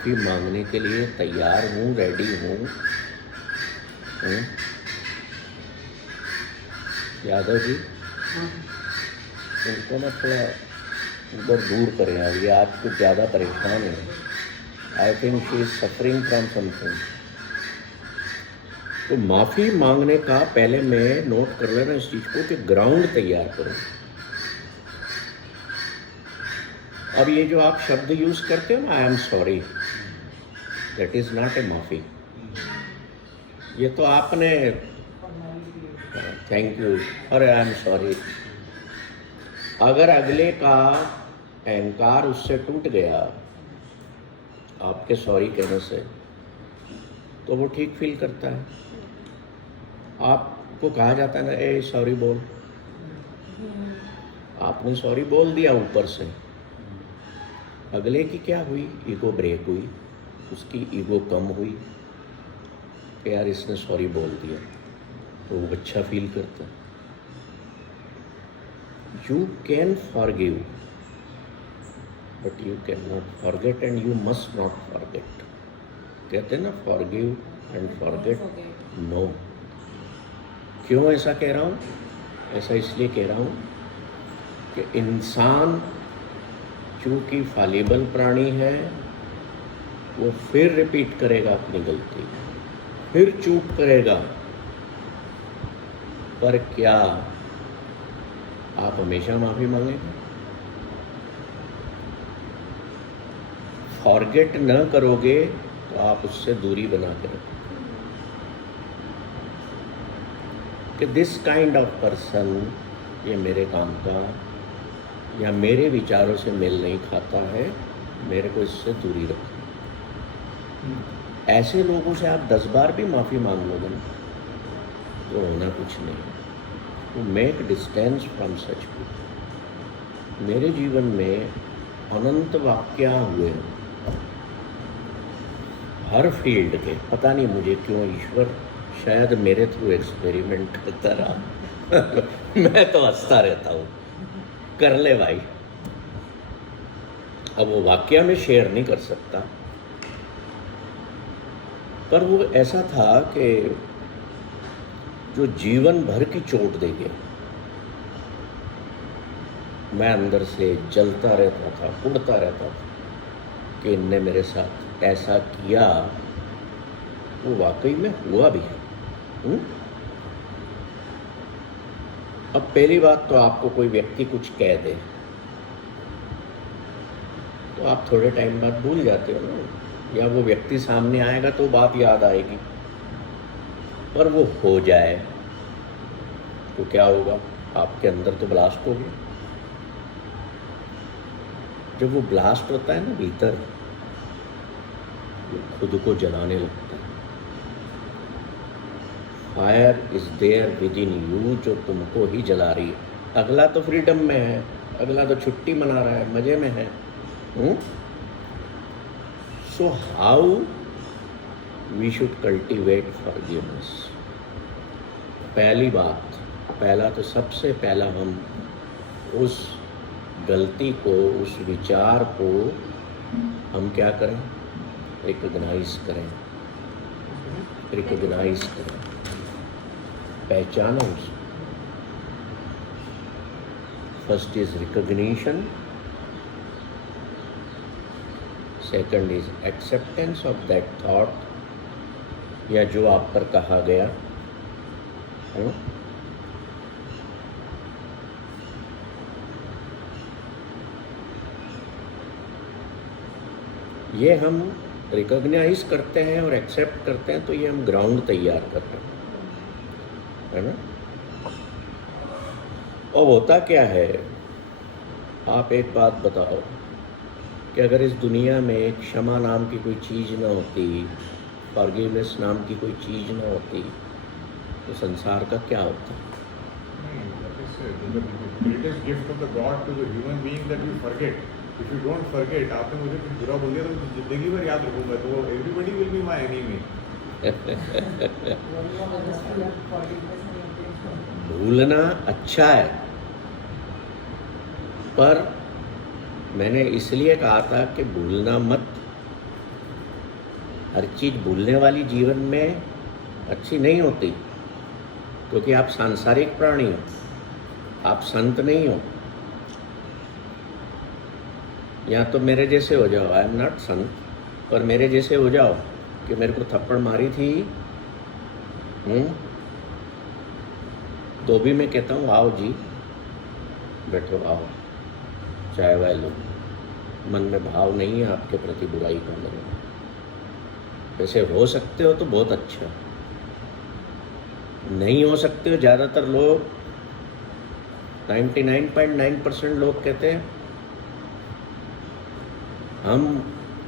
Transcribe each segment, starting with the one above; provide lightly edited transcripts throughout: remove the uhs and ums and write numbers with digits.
माफ़ी मांगने के लिए तैयार हूँ, रेडी हूँ। यादव जी, उनको ना थोड़ा उधर दूर करें। अब ये आज कुछ ज़्यादा परेशान है। I think she is suffering from something. तो माफ़ी मांगने का पहले मैं नोट कर लेना इस चीज़ को कि ग्राउंड तैयार करो। अब ये जो आप शब्द यूज़ करते हो ना, I am sorry, that is not a माफ़ी। ये तो आपने थैंक यू, अरे आई एम सॉरी, अगर अगले का अहंकार उससे टूट गया आपके सॉरी कहने से, तो वो ठीक फील करता है। आपको कहा जाता है ना, ए सॉरी बोल, आपने सॉरी बोल दिया ऊपर से, अगले की क्या हुई, ईगो ब्रेक हुई, उसकी ईगो कम हुई कि यार इसने सॉरी बोल दिया, तो वो अच्छा फील करता है। You can forgive, but you cannot forget and you must not forget. कहते हैं ना, forgive and forget, no। क्यों ऐसा कह रहा हूँ? ऐसा इसलिए कह रहा हूँ कि इंसान चूँकि फॉलिबल प्राणी है, वो फिर रिपीट करेगा अपनी गलती, फिर चूक करेगा, पर क्या आप हमेशा माफ़ी मांगेंगे? फॉरगेट न करोगे तो आप उससे दूरी बना के रखोगे कि दिस काइंड ऑफ पर्सन, ये मेरे काम का या मेरे विचारों से मेल नहीं खाता है, मेरे को इससे दूरी रखो। ऐसे लोगों से आप 10 बार भी माफ़ी मांग लोगे ना, तो होना कुछ नहीं। To make distance from such people। मेरे जीवन में अनंत वाक्य हुए, हर फील्ड के, पता नहीं मुझे क्यों ईश्वर शायद मेरे थ्रू एक्सपेरिमेंट करता रहा। मैं तो हंसता रहता हूँ, कर ले भाई। अब वो वाक्य में शेयर नहीं कर सकता, पर वो ऐसा था कि जो जीवन भर की चोट देंगे। मैं अंदर से जलता रहता था, उड़ता रहता था कि इनने मेरे साथ ऐसा किया, वो वाकई में हुआ भी है। अब पहली बात तो आपको कोई व्यक्ति कुछ कह दे तो आप थोड़े टाइम बाद भूल जाते हो ना, या वो व्यक्ति सामने आएगा तो बात याद आएगी, पर वो हो जाए तो क्या होगा, आपके अंदर तो ब्लास्ट हो गया। जब वो ब्लास्ट होता है ना भीतर, वो खुद को जलाने लगता है। Fire is there within you, जो तुमको ही जला रही है। अगला तो फ्रीडम में है, अगला तो छुट्टी मना रहा है, मजे में है। So how we should cultivate forgiveness. पहली बात, पहला तो सबसे पहला हम उस गलती को, उस विचार को हम क्या करें, रिकॉग्नाइज करें, रिकॉग्नाइज करें, पहचानो उसको। First is recognition, second is acceptance of that thought या जो आप पर कहा गया है। ये हम रिकॉग्नाइज करते हैं और एक्सेप्ट करते हैं, तो ये हम ग्राउंड तैयार कर रहे हैं, है ना। और होता क्या है, आप एक बात बताओ कि अगर इस दुनिया में क्षमा नाम की कोई चीज़ न होती, फॉरगिवनेस नाम की कोई चीज़ न होती, तो संसार का क्या होता? Greatest gift of the God to the human being that you forget. If you don't forget, आपने मुझे कुछ बुरा बोल दिया तो जिंदगी भर याद रखूंगा, तो everybody will be my enemy. भूलना अच्छा है, पर मैंने इसलिए कहा था कि भूलना मत, हर चीज़ भूलने वाली जीवन में अच्छी नहीं होती, क्योंकि आप सांसारिक प्राणी हो, आप संत नहीं हो। या तो मेरे जैसे हो जाओ, आई एम नॉट संत, पर मेरे जैसे हो जाओ कि मेरे को थप्पड़ मारी थी, तो भी मैं कहता हूँ आओ जी, बैठो आओ, चाय वाय लो। मन में भाव नहीं है आपके प्रति बुराई का मेरे। वैसे हो सकते हो तो बहुत अच्छा, नहीं हो सकते हो। ज़्यादातर लोग 99.9% लोग कहते हैं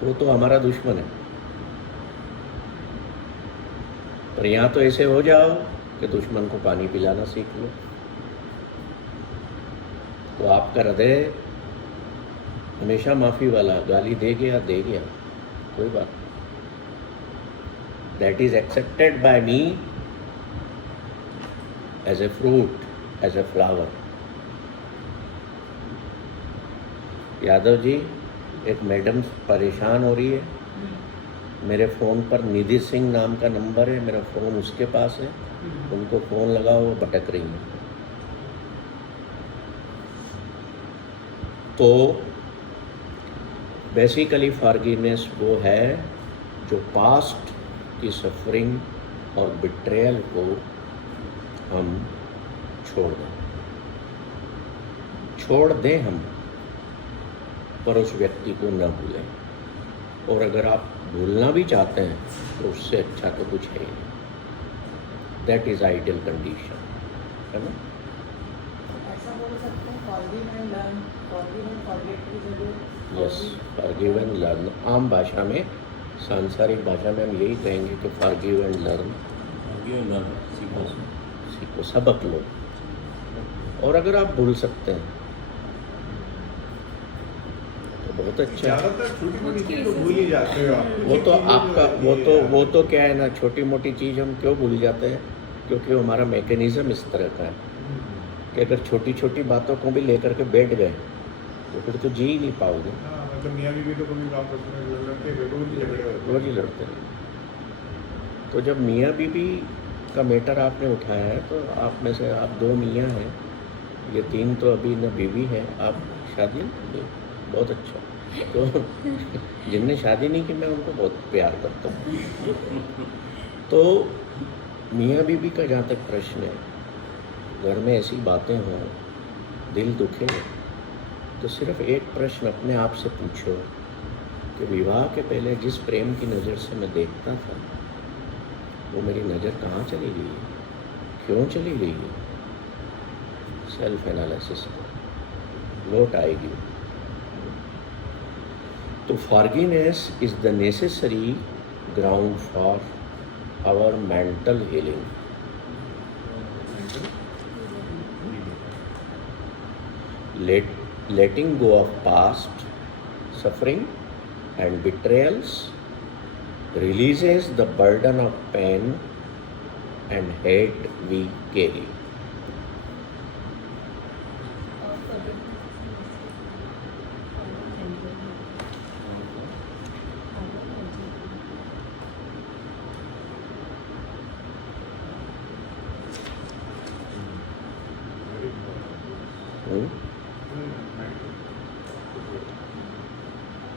वो तो हमारा दुश्मन है। पर यहाँ तो ऐसे हो जाओ कि दुश्मन को पानी पिलाना सीख लो, तो आपका हृदय हमेशा माफ़ी वाला, गाली दे गया कोई बात, that is accepted by me as a fruit, as a flower. Yadav ji, एक मैडम परेशान हो रही है, मेरे फ़ोन पर निधि सिंह नाम का नंबर है, मेरा फ़ोन उसके पास है, उनको फ़ोन लगाओ, वो भटक रही है। तो बेसिकली फॉरगिवनेस वो है जो पास्ट की सफरिंग और बिट्रेयल को हम छोड़ दें हम, पर उस व्यक्ति को न भूलें। और अगर आप भूलना भी चाहते हैं तो उससे अच्छा तो कुछ है ही नहीं। दैट इज़ आइडियल कंडीशन, है ना। ऐसा बोल सकते हैं forgive and learn, forgive and forget की जगह यस, फॉरगिव एंड लर्न। आम भाषा में, सांसारिक भाषा में हम यही कहेंगे कि फॉरगिव एंड लर्न, सीखो, सबक लो। और अगर आप भूल सकते हैं तो बहुत अच्छा है। ज्यादातर छोटी मोटी चीज तो भूल ही जाते हो आप। वो तो आपका वो तो क्या है ना, छोटी मोटी चीज़ हम क्यों भूल जाते हैं, क्योंकि हमारा मैकेनिज्म इस तरह का है कि अगर छोटी छोटी बातों को भी लेकर के बैठ गए तो फिर तो जी ही नहीं पाओगे। हाँ, मतलब मियाँ बीवी तो कभी आपस में लड़ते हैं, रोज ही झगड़े होते हैं। रोज ही लड़ते हैं। तो जब मियाँ बीवी का मैटर आपने उठाया है, तो आप में से आप 2 मियाँ हैं, ये 3 तो अभी न बीवी है, आप शादी नहीं, बहुत अच्छा। तो जिनने शादी नहीं की मैं उनको बहुत प्यार करता हूँ। तो मियाँ बीवी का जहाँ तक प्रश्न है, घर में ऐसी बातें हों, दिल दुखे, तो सिर्फ एक प्रश्न अपने आप से पूछो कि विवाह के पहले जिस प्रेम की नज़र से मैं देखता था, वो मेरी नज़र कहाँ चली गई है, क्यों चली गई है। सेल्फ एनालिसिस लौट आएगी। तो forgiveness is the necessary ground for our mental healing. Letting go of past suffering and betrayals releases the burden of pain and hate we carry.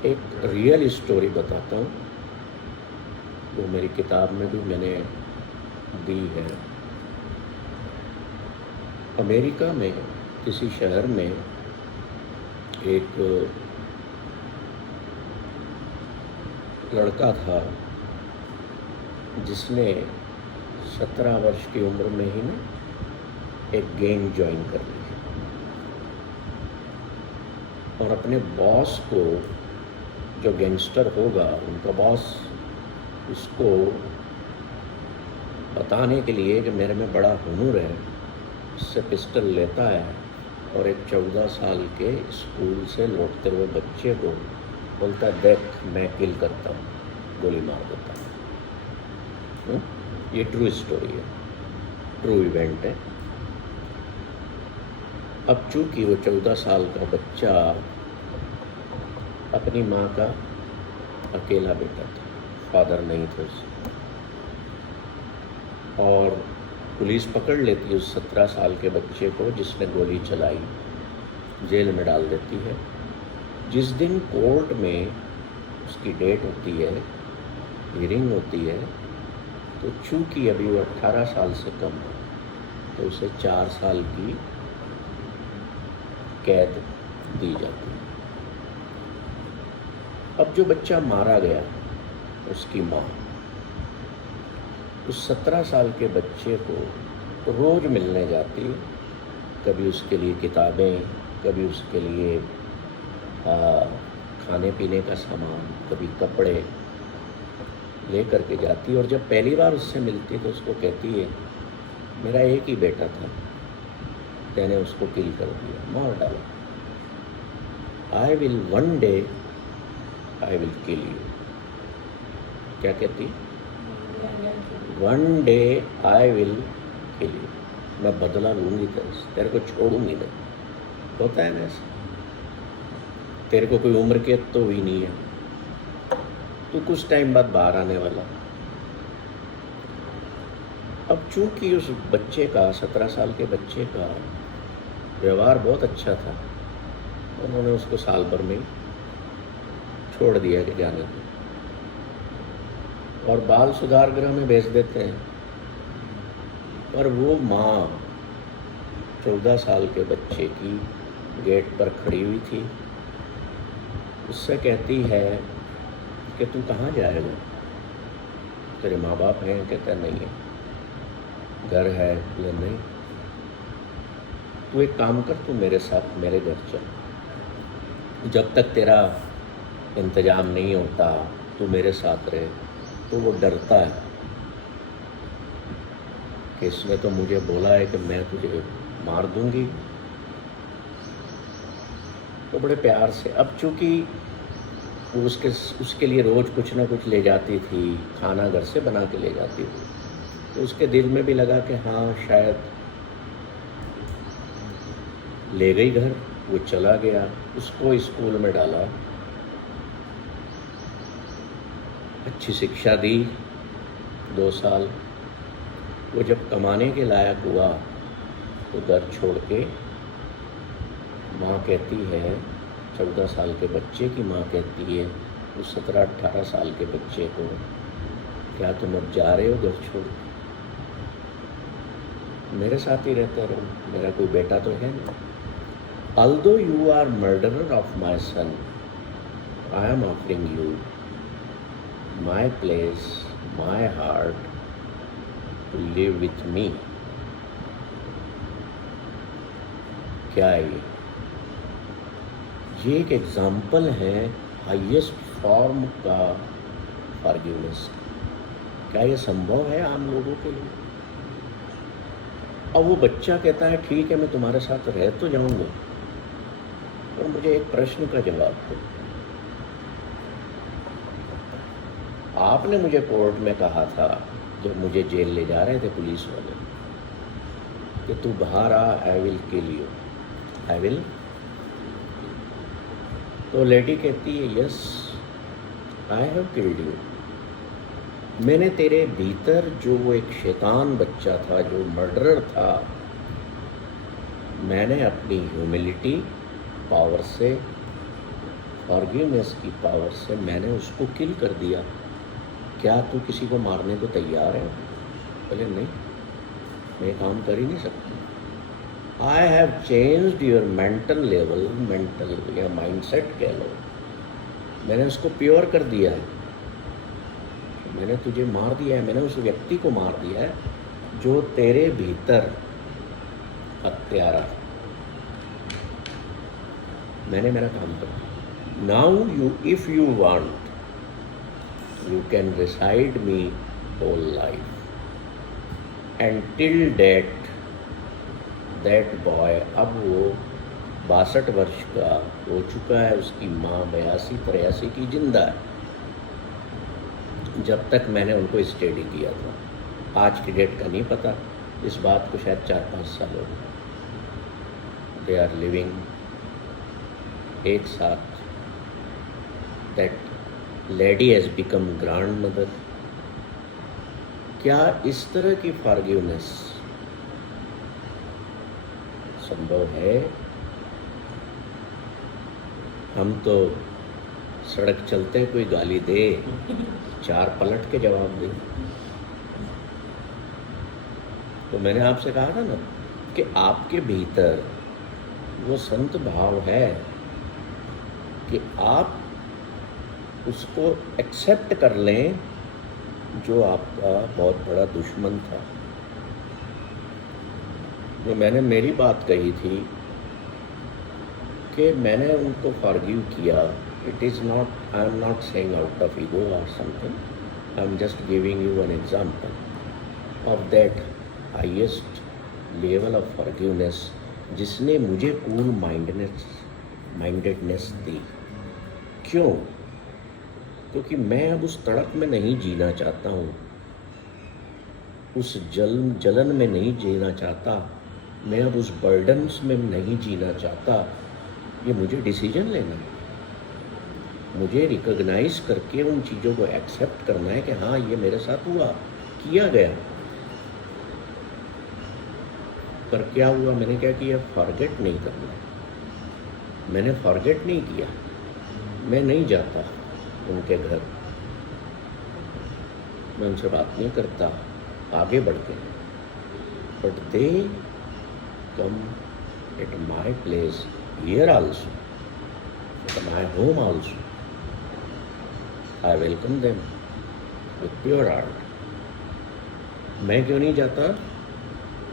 एक रियल स्टोरी बताता हूँ, वो मेरी किताब में भी मैंने दी है। अमेरिका में किसी शहर में एक लड़का था जिसने 17 वर्ष की उम्र में ही ना एक गैंग ज्वाइन कर ली और अपने बॉस को, जो गैंगस्टर होगा उनका बॉस, इसको बताने के लिए कि मेरे में बड़ा हुनर है, इससे पिस्टल लेता है और एक 14 साल के स्कूल से लौटते हुए बच्चे को बोलता है, देख मैं किल करता हूँ, गोली मार देता हूँ। ये ट्रू स्टोरी है, ट्रू इवेंट है। अब चूंकि वो 14 साल का बच्चा अपनी माँ का अकेला बेटा था, फादर नहीं थे उसके, और पुलिस पकड़ लेती है उस 17 साल के बच्चे को जिसने गोली चलाई, जेल में डाल देती है। जिस दिन कोर्ट में उसकी डेट होती है, हियरिंग होती है, तो चूंकि अभी वो 18 साल से कम है तो उसे 4 साल की कैद दी जाती है। अब जो बच्चा मारा गया, उसकी माँ उस 17 साल के बच्चे को रोज़ मिलने जाती है, कभी उसके लिए किताबें, कभी उसके लिए खाने पीने का सामान, कभी कपड़े ले करके जाती है। और जब पहली बार उससे मिलती तो उसको कहती है, मेरा एक ही बेटा था, मैंने उसको किल कर दिया, मार डाला। I will one day I will kill you. क्या कहती? One day I will kill you, मैं बदला लूँगी तेरे को छोड़ूंगी नहीं। होता है ना ऐसा? तेरे को कोई उम्र की तो हुई नहीं है, तू कुछ टाइम बाद बाहर आने वाला। अब चूंकि उस बच्चे का, 17 साल के बच्चे का व्यवहार बहुत अच्छा था, उन्होंने उसको साल भर में छोड़ दिया कि जाने दो, और बाल सुधार गृह में भेज देते हैं। पर वो माँ 14 साल के बच्चे की गेट पर खड़ी हुई थी, उससे कहती है कि तू कहाँ जाएगा, तेरे माँ बाप हैं? कहता नहीं है। घर है? बोले नहीं। तू एक काम कर, तू मेरे साथ मेरे घर चल, जब तक तेरा इंतजाम नहीं होता तू मेरे साथ रहे। तो वो डरता है कि इसने तो मुझे बोला है कि मैं तुझे मार दूंगी। तो बड़े प्यार से, अब चूँकि वो उसके लिए रोज़ कुछ ना कुछ ले जाती थी, खाना घर से बना के ले जाती थी, तो उसके दिल में भी लगा कि हाँ शायद ले गई घर। वो चला गया, उसको स्कूल में डाला, अच्छी शिक्षा दी 2 साल। वो जब कमाने के लायक हुआ तो घर छोड़ के, माँ कहती है, 14 साल के बच्चे की माँ कहती है उस 17-18 साल के बच्चे को, क्या तुम अब जा रहे हो घर छोड़? मेरे साथ ही रहते रहो, मेरा कोई बेटा तो है नहीं। Although you are murderer of my son, I am offering you my place, my heart to live with me. क्या है ये? एक एग्जाम्पल है हाईएस्ट फॉर्म का फॉरगिवनेस। क्या ये संभव है आम लोगों के लिए? और वो बच्चा कहता है ठीक है मैं तुम्हारे साथ रह तो जाऊंगा, और मुझे एक प्रश्न का जवाब दो। आपने मुझे कोर्ट में कहा था जब मुझे जेल ले जा रहे थे पुलिस वाले कि तू बाहर आ, I will kill you, I will. तो लेडी कहती है yes I have killed you. मैंने तेरे भीतर जो वो एक शैतान बच्चा था, जो मर्डरर था, मैंने अपनी ह्यूमिलिटी पावर से, फॉरगिवनेस की पावर से मैंने उसको किल कर दिया। क्या तू किसी को मारने को तैयार है? बोले नहीं, मैं काम कर ही नहीं सकती। I have changed your mental level, mental या माइंडसेट कह लो, मैंने उसको प्योर कर दिया है। मैंने तुझे मार दिया है, मैंने उस व्यक्ति को मार दिया है जो तेरे भीतर हत्यारा है। मैंने मेरा काम कर दिया। Now you if you want you can reside me whole life and till that boy, अब वो 62 वर्ष का हो चुका है, उसकी माँ 82-83 की जिंदा है, जब तक मैंने उनको स्टडी किया था। आज की डेट का नहीं पता, इस बात को शायद 4-5 साल हो गए। दे आर लिविंग एक साथ, that lady has become grand mother. क्या इस तरह की फॉरगिवनेस संभव है? हम तो सड़क चलते कोई गाली दे, 4 पलट के जवाब दें। तो मैंने आपसे कहा था ना कि आपके भीतर वो संत भाव है कि आप उसको एक्सेप्ट कर लें जो आपका बहुत बड़ा दुश्मन था। जो मैंने मेरी बात कही थी कि मैंने उनको फॉरगिव किया, it is not, I am not saying out of ego और something, I am just giving you an example of that highest level of forgiveness जिसने मुझे कूल माइंडेडनेस दी। क्यों? क्योंकि मैं अब उस तड़प में नहीं जीना चाहता हूँ, उस जलन में नहीं जीना चाहता, मैं अब उस बर्डन्स में नहीं जीना चाहता। ये मुझे डिसीजन लेना है, मुझे रिकॉग्नाइज करके उन चीज़ों को एक्सेप्ट करना है कि हाँ ये मेरे साथ हुआ, किया गया। पर क्या हुआ? मैंने क्या किया? फॉरगेट नहीं करना। मैंने फॉरगेट नहीं किया, मैं नहीं जाता उनके घर, मैं उनसे बात नहीं करता आगे बढ़ के, but they come at my place here also, at my home also. I welcome them with pure heart. मैं क्यों नहीं जाता?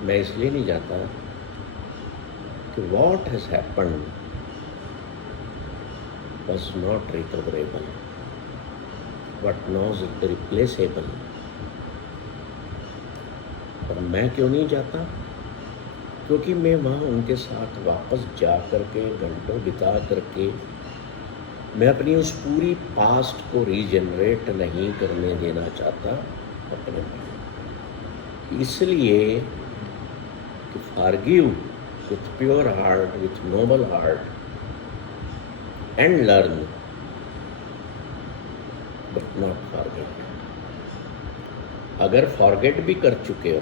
मैं इसलिए नहीं जाता कि what has happened was not recoverable, but not replaceable। और मैं क्यों नहीं जाता? क्योंकि मैं वहाँ उनके साथ वापस जा करके घंटों बिता करके मैं अपनी उस पूरी पास्ट को रीजनरेट नहीं करने देना चाहता अपने में। इसलिए कि forgive with pure heart, with noble heart and learn but not forget। अगर फॉरगेट भी कर चुके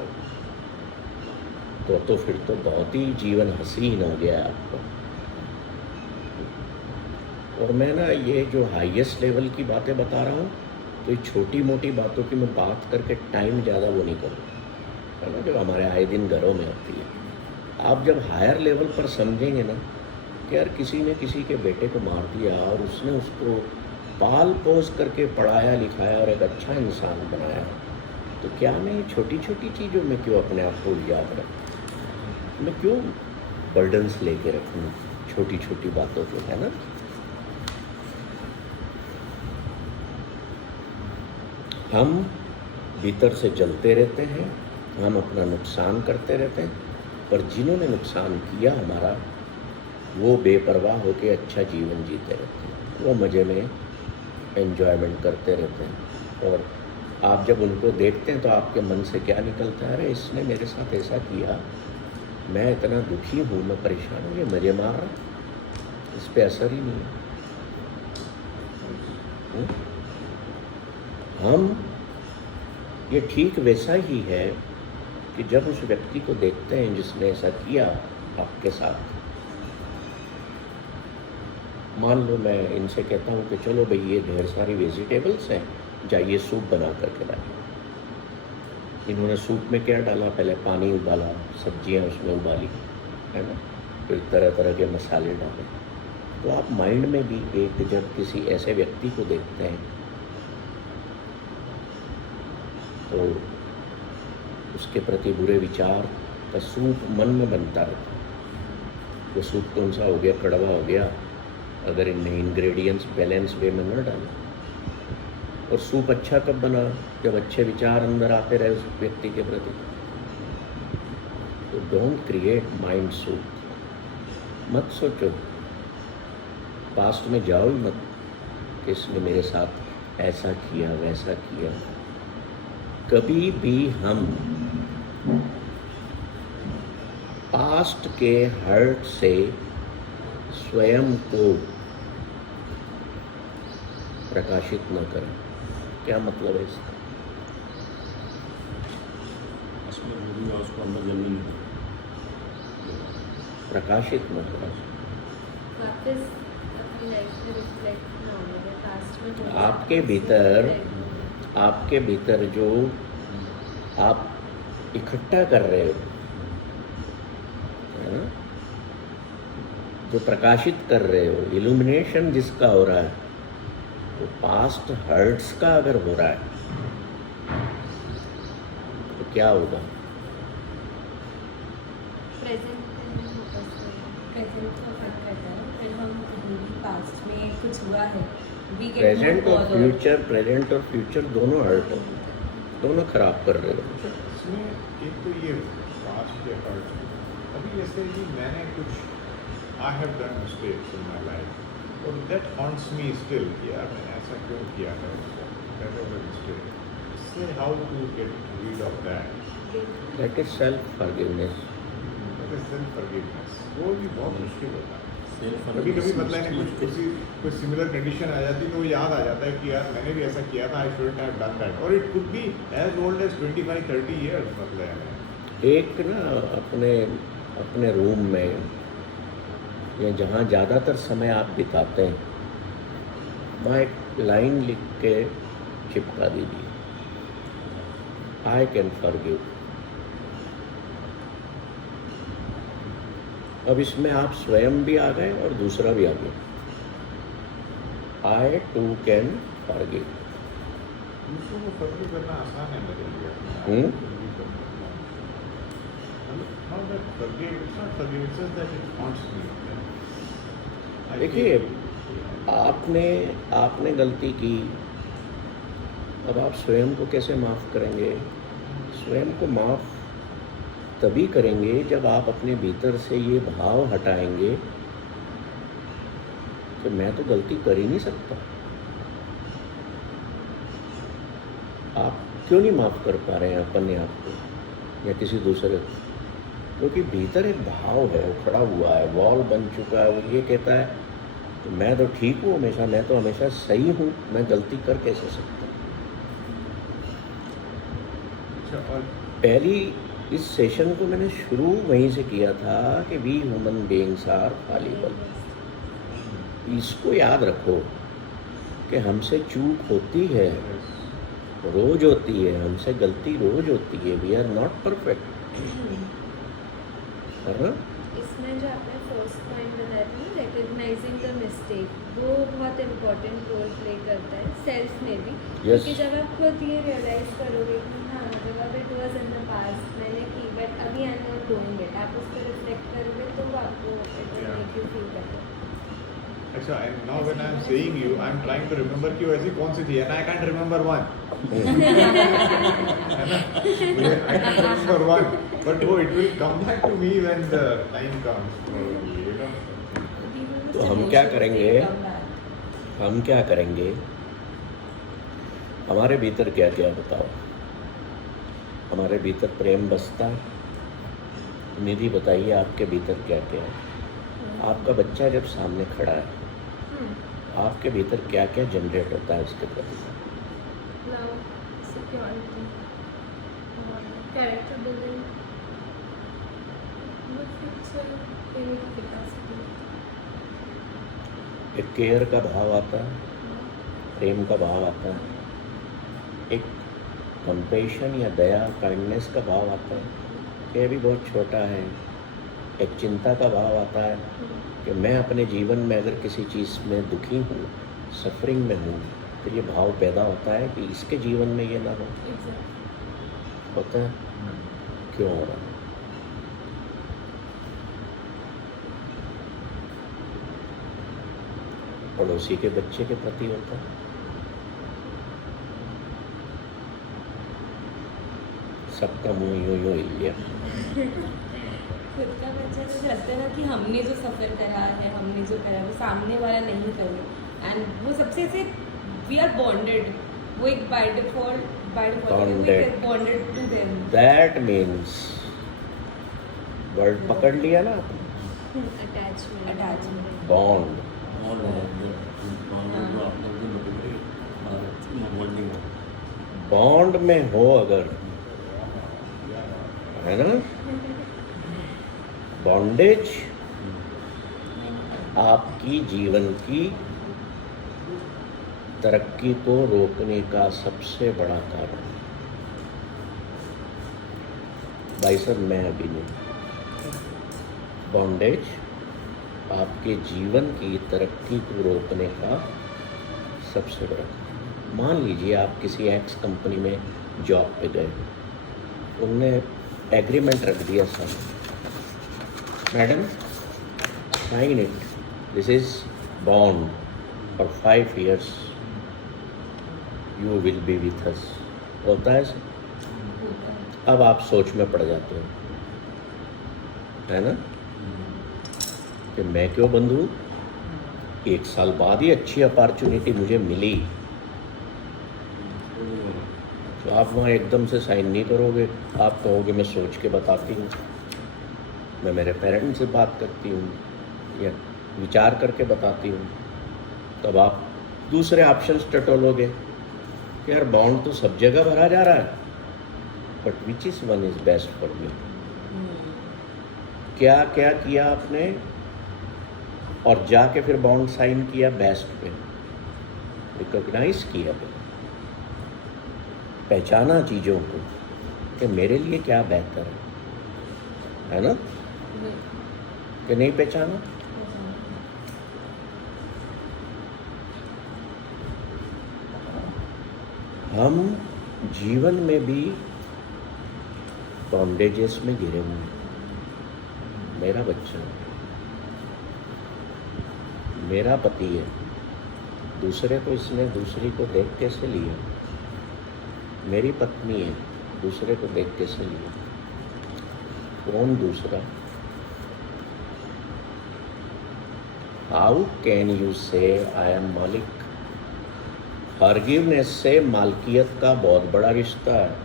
हो तो फिर तो बहुत ही जीवन हसीन हो गया आपको। और मैं ना ये जो हाईएस्ट लेवल की बातें बता रहा हूँ, तो ये छोटी मोटी बातों की मैं बात करके टाइम ज़्यादा वो नहीं करूँ, है ना, जो हमारे आए दिन घरों में होती है। आप जब हायर लेवल पर समझेंगे ना कि यार किसी ने किसी के बेटे को मार दिया और उसने उसको पाल पोस करके पढ़ाया लिखाया और एक अच्छा इंसान बनाया, तो क्या मैं छोटी छोटी चीज़ों में क्यों अपने आप को याद रखूँ? मैं क्यों बर्डन्स लेके रखूँ छोटी छोटी बातों को, है ना? हम भीतर से जलते रहते हैं, हम अपना नुकसान करते रहते हैं, पर जिन्होंने नुकसान किया हमारा, वो बेपरवाह होकर अच्छा जीवन जीते रहते हैं, वो मज़े में एंजॉयमेंट करते रहते हैं। और आप जब उनको देखते हैं तो आपके मन से क्या निकलता है? अरे इसने मेरे साथ ऐसा किया, मैं इतना दुखी हूँ, मैं परेशान हूँ, ये मज़े मार रहा, इस पे असर ही नहीं है। हम ये ठीक वैसा ही है कि जब उस व्यक्ति को देखते हैं जिसने ऐसा किया आपके साथ, मान लो मैं इनसे कहता हूँ कि चलो भाई ये ढेर सारी वेजिटेबल्स हैं, जाइए सूप बना करके लाइए। इन्होंने सूप में क्या डाला? पहले पानी उबाला, सब्जियां उसमें उबाली, है ना, फिर तरह तरह के मसाले डाले। तो आप माइंड में भी एक जब किसी ऐसे व्यक्ति को देखते हैं तो उसके प्रति बुरे विचार का सूप मन में बनता रहता है। वो सूप कौन सा हो गया? कड़वा हो गया अगर इनमें इंग्रेडिएंट्स बैलेंस वे में न डालें। और सूप अच्छा कब बना? जब अच्छे विचार अंदर आते रहे उस व्यक्ति के प्रति। तो डोंट क्रिएट माइंड सूप। मत सोचो, पास्ट में जाओ ही मत कि इसने मेरे साथ ऐसा किया वैसा किया। कभी भी हम पास्ट के हर्ट से स्वयं को प्रकाशित न करें। क्या मतलब है इसका? उसमें रूबी और उसको अंदर जलने नहीं दें। प्रकाशित न करें। वापस अपनी लाइफ में रिफ्लेक्ट ना होने पास्ट में हो आपके भीतर आपके भीतर जो आप इकट्ठा कर रहे हो, है ना, जो प्रकाशित कर रहे हो, इल्यूमिनेशन जिसका हो रहा है, वो पास्ट हर्ट्स का अगर हो रहा है तो क्या होगा? प्रेजेंट में फोकस करें। प्रेजेंट को फर्क करता है। फिर हम कहीं भी पास्ट में कुछ हुआ है, we get प्रेजेंट more और bothered. फ्यूचर दोनों हर्ट हो, दोनों खराब कर रहे हो। इसमें एक तो ये पास्ट के हर्ट, अभी जैसे कि मैंने कुछ I have done mistakes in my life और दैट हॉन्ट्स मी स्टिल, यार मैंने ऐसा क्यों किया है, दैट वाज अ मिस्टेक। इससे how to get rid of that, that is self forgiveness. That is self forgiveness. वो भी बहुत मुश्किल होता है। Self कभी कभी forgiveness मतलब is कुछ किसी कोई सिमिलर कंडीशन आ जाती है तो याद आ जाता है कि यार मैंने भी ऐसा किया था, I shouldn't have done that, और it could be as old as 25-30 years. मतलब एक ना अपने अपने रूम में या जहाँ ज़्यादातर समय आप बिताते हैं, वहाँ एक लाइन लिख के चिपका दीजिए, आई कैन फॉरगिव। अब इसमें आप स्वयं भी आ गए और दूसरा भी आ गया, आई टू कैन फॉरगिव। दूसरों को फॉरगिव करना आसान है मेरे लिए। हम्म? Not that forgive, it's not forgive, it's just that it haunts me. देखिए, आपने गलती की, अब आप स्वयं को कैसे माफ़ करेंगे? स्वयं को माफ़ तभी करेंगे जब आप अपने भीतर से ये भाव हटाएंगे कि मैं तो गलती कर ही नहीं सकता। आप क्यों नहीं माफ़ कर पा रहे हैं अपने आप को या किसी दूसरे को? क्योंकि भीतर एक भाव है, वो खड़ा हुआ है, वॉल बन चुका है, वो ये कहता है कि मैं तो ठीक हूँ हमेशा, मैं तो हमेशा सही हूँ, मैं गलती कर कैसे सकता हूँ? अच्छा, और पहली इस सेशन को मैंने शुरू वहीं से किया था कि we human beings are fallible. इसको याद रखो कि हमसे चूक होती है, रोज होती है, हमसे गलती रोज होती है, वी आर नॉट परफेक्ट, है ना? इसमें जो आपने फर्स्ट पॉइंट बताया था, रिकग्नाइजिंग द मिस्टेक, वो बहुत इम्पोर्टेंट रोल प्ले करता है सेल्फ में भी। Yes. क्योंकि जब आप खुद ये रियलाइज करोगे कि हाँ मतलब it was in the past, मैंने की, बट अभी I am not doing it, आप उस पर रिफ्लेक्ट करोगे तो वो आपको it will make you feel better. अच्छा, and now when I am saying you, I am trying to remember कि वो ऐसी कौन सी थी, and I can't remember one, है ना? I can't remember one, but वो it will come back to me when the time comes, you know. तो हम क्या करेंगे? हम क्या करेंगे? हमारे भीतर क्या क्या बताओ? हमारे भीतर प्रेम बसता है। निधि बताइए आपके भीतर क्या क्या है? आपका बच्चा जब सामने खड़ा है, आपके भीतर क्या क्या जनरेट होता है उसके प्रति? Love, security, character building, future capacity, एक केयर का भाव आता है, प्रेम का भाव आता है, एक कंपेशन या दया, काइंडनेस का भाव आता है। यह भी बहुत छोटा है। एक चिंता का भाव आता है कि मैं अपने जीवन में अगर किसी चीज़ में दुखी हूँ, सफरिंग में हूँ, तो ये भाव पैदा होता है कि इसके जीवन में ये ना हो। होता है? क्यों हो रहा है? पड़ोसी के बच्चे के प्रति होता है, सबका मुंह यूं यूं हिल गया। खुद का बच्चा तो चाहता है ना कि हमने जो सफ़र करा है, हमने जो करा है वो सामने वाला नहीं करे, एंड वो सबसे ऐसे वी आर बॉन्डेड, वो एक by default Bonded. Bonded to them. That means word पकड़ लिया ना आपने, अटैचमेंट, Attachment. बॉन्ड। और जो आपने जो बताई बॉन्डिंग बॉन्ड में हो अगर, है ना, बॉन्डेज आपकी जीवन की तरक्की को रोकने का सबसे बड़ा कारण है। भाई साहब, मैं अभी नहीं, बॉन्डेज आपके जीवन की तरक्की को रोकने का सबसे बड़ा कारण। मान लीजिए आप किसी एक्स कंपनी में जॉब पे गए, उनने एग्रीमेंट रख दिया sir, madam sign it, this is bond for 5 years you will be with us, होता है सर? अब आप सोच में पड़ जाते हो, है ना, कि मैं क्यों बंधू, 1 साल बाद ही अच्छी अपॉर्चुनिटी मुझे मिली, तो आप वहाँ एकदम से साइन नहीं करोगे। आप कहोगे मैं सोच के बताती हूँ, मैं मेरे पेरेंट्स से बात करती हूँ या विचार करके बताती हूँ। तब आप दूसरे ऑप्शंस टटोलोगे कि यार बॉन्ड तो सब जगह भरा जा रहा है, but which is one is best for me. क्या क्या किया आपने और जाके फिर बॉन्ड साइन किया बेस्ट पे, रिकॉग्नाइज किया, पहचाना चीज़ों को कि मेरे लिए क्या बेहतर है ना, कि नहीं पहचाना? हम जीवन में भी बॉन्डेजेस में घिरे हुए हैं। मेरा बच्चा, मेरा पति है, दूसरे को इसने दूसरी को देख कैसे लिया? मेरी पत्नी है, दूसरे को देख कैसे लिया? कौन दूसरा? हाउ कैन यू से आई एम मालिक? फॉरगिवनेस से मालकियत का बहुत बड़ा रिश्ता है।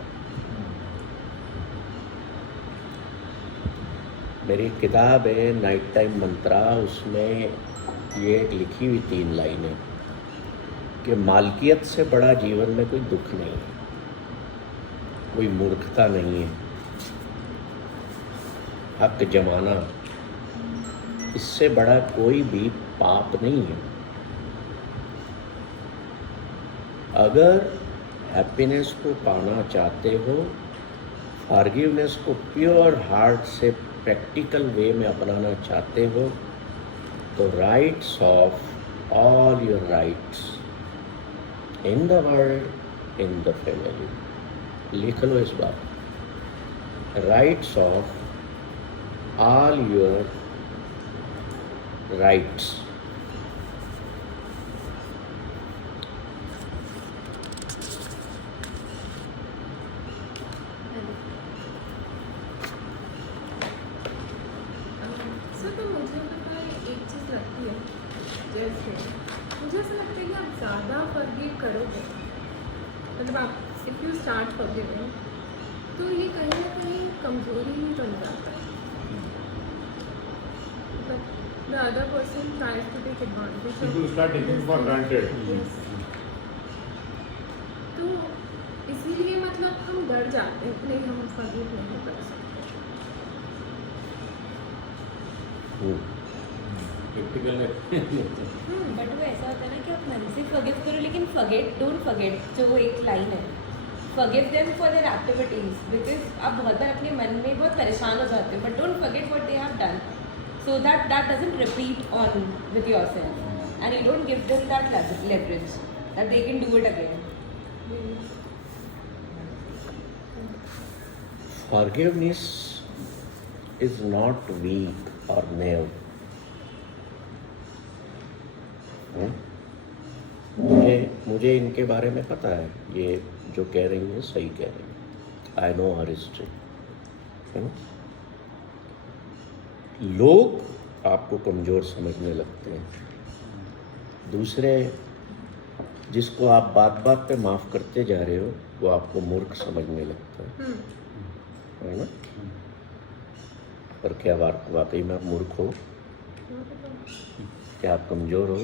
मेरी किताब है नाइट टाइम मंत्रा, उसमें ये एक लिखी हुई 3 लाइनें कि मालकियत से बड़ा जीवन में कोई दुख नहीं है, कोई मूर्खता नहीं है, हक जमाना, इससे बड़ा कोई भी पाप नहीं है। अगर हैप्पीनेस को पाना चाहते हो, फॉरगिवनेस को प्योर हार्ट से प्रैक्टिकल वे में अपनाना चाहते हो, तो rights of all your rights in the world, in the family, लिख लो इस बात, rights of all your rights तो मुझे पता है एक चीज़ लगती है, जैसे मुझे ऐसा लगता है कि आप ज़्यादा फॉरगिव करोगे, मतलब आप इफ़ यू स्टार्ट फॉरगिविंग, तो ये कहीं ना कहीं कमज़ोरी ही बन जाता है। मतलब the other person tries to take advantage. People start taking for granted. Yes. तो इसीलिए मतलब हम डर जाते हैं कि नहीं, हम फॉरगिव नहीं कर सकते। प्रैक्टिकल है। बट वो ऐसा होता है ना कि आप मन से फॉरगिव करो, लेकिन डोंट फॉरगेट, जो वो एक लाइन है, forgive them for their activities, because आप बहुत बार अपने मन में बहुत परेशान हो जाते हो, but don't forget what they have done, so that doesn't repeat on with yourself, and you don't give them that leverage that they can do it again. Forgiveness is not weak or naive. मुझे इनके बारे में पता है, ये जो कह रही है सही कह रही है। I know her history. लोग आपको कमज़ोर समझने लगते हैं, दूसरे जिसको आप बात बात पे माफ़ करते जा रहे हो वो आपको मूर्ख समझने लगता है ना? पर क्या वाकई में आप मूर्ख हो? क्या आप कमज़ोर हो?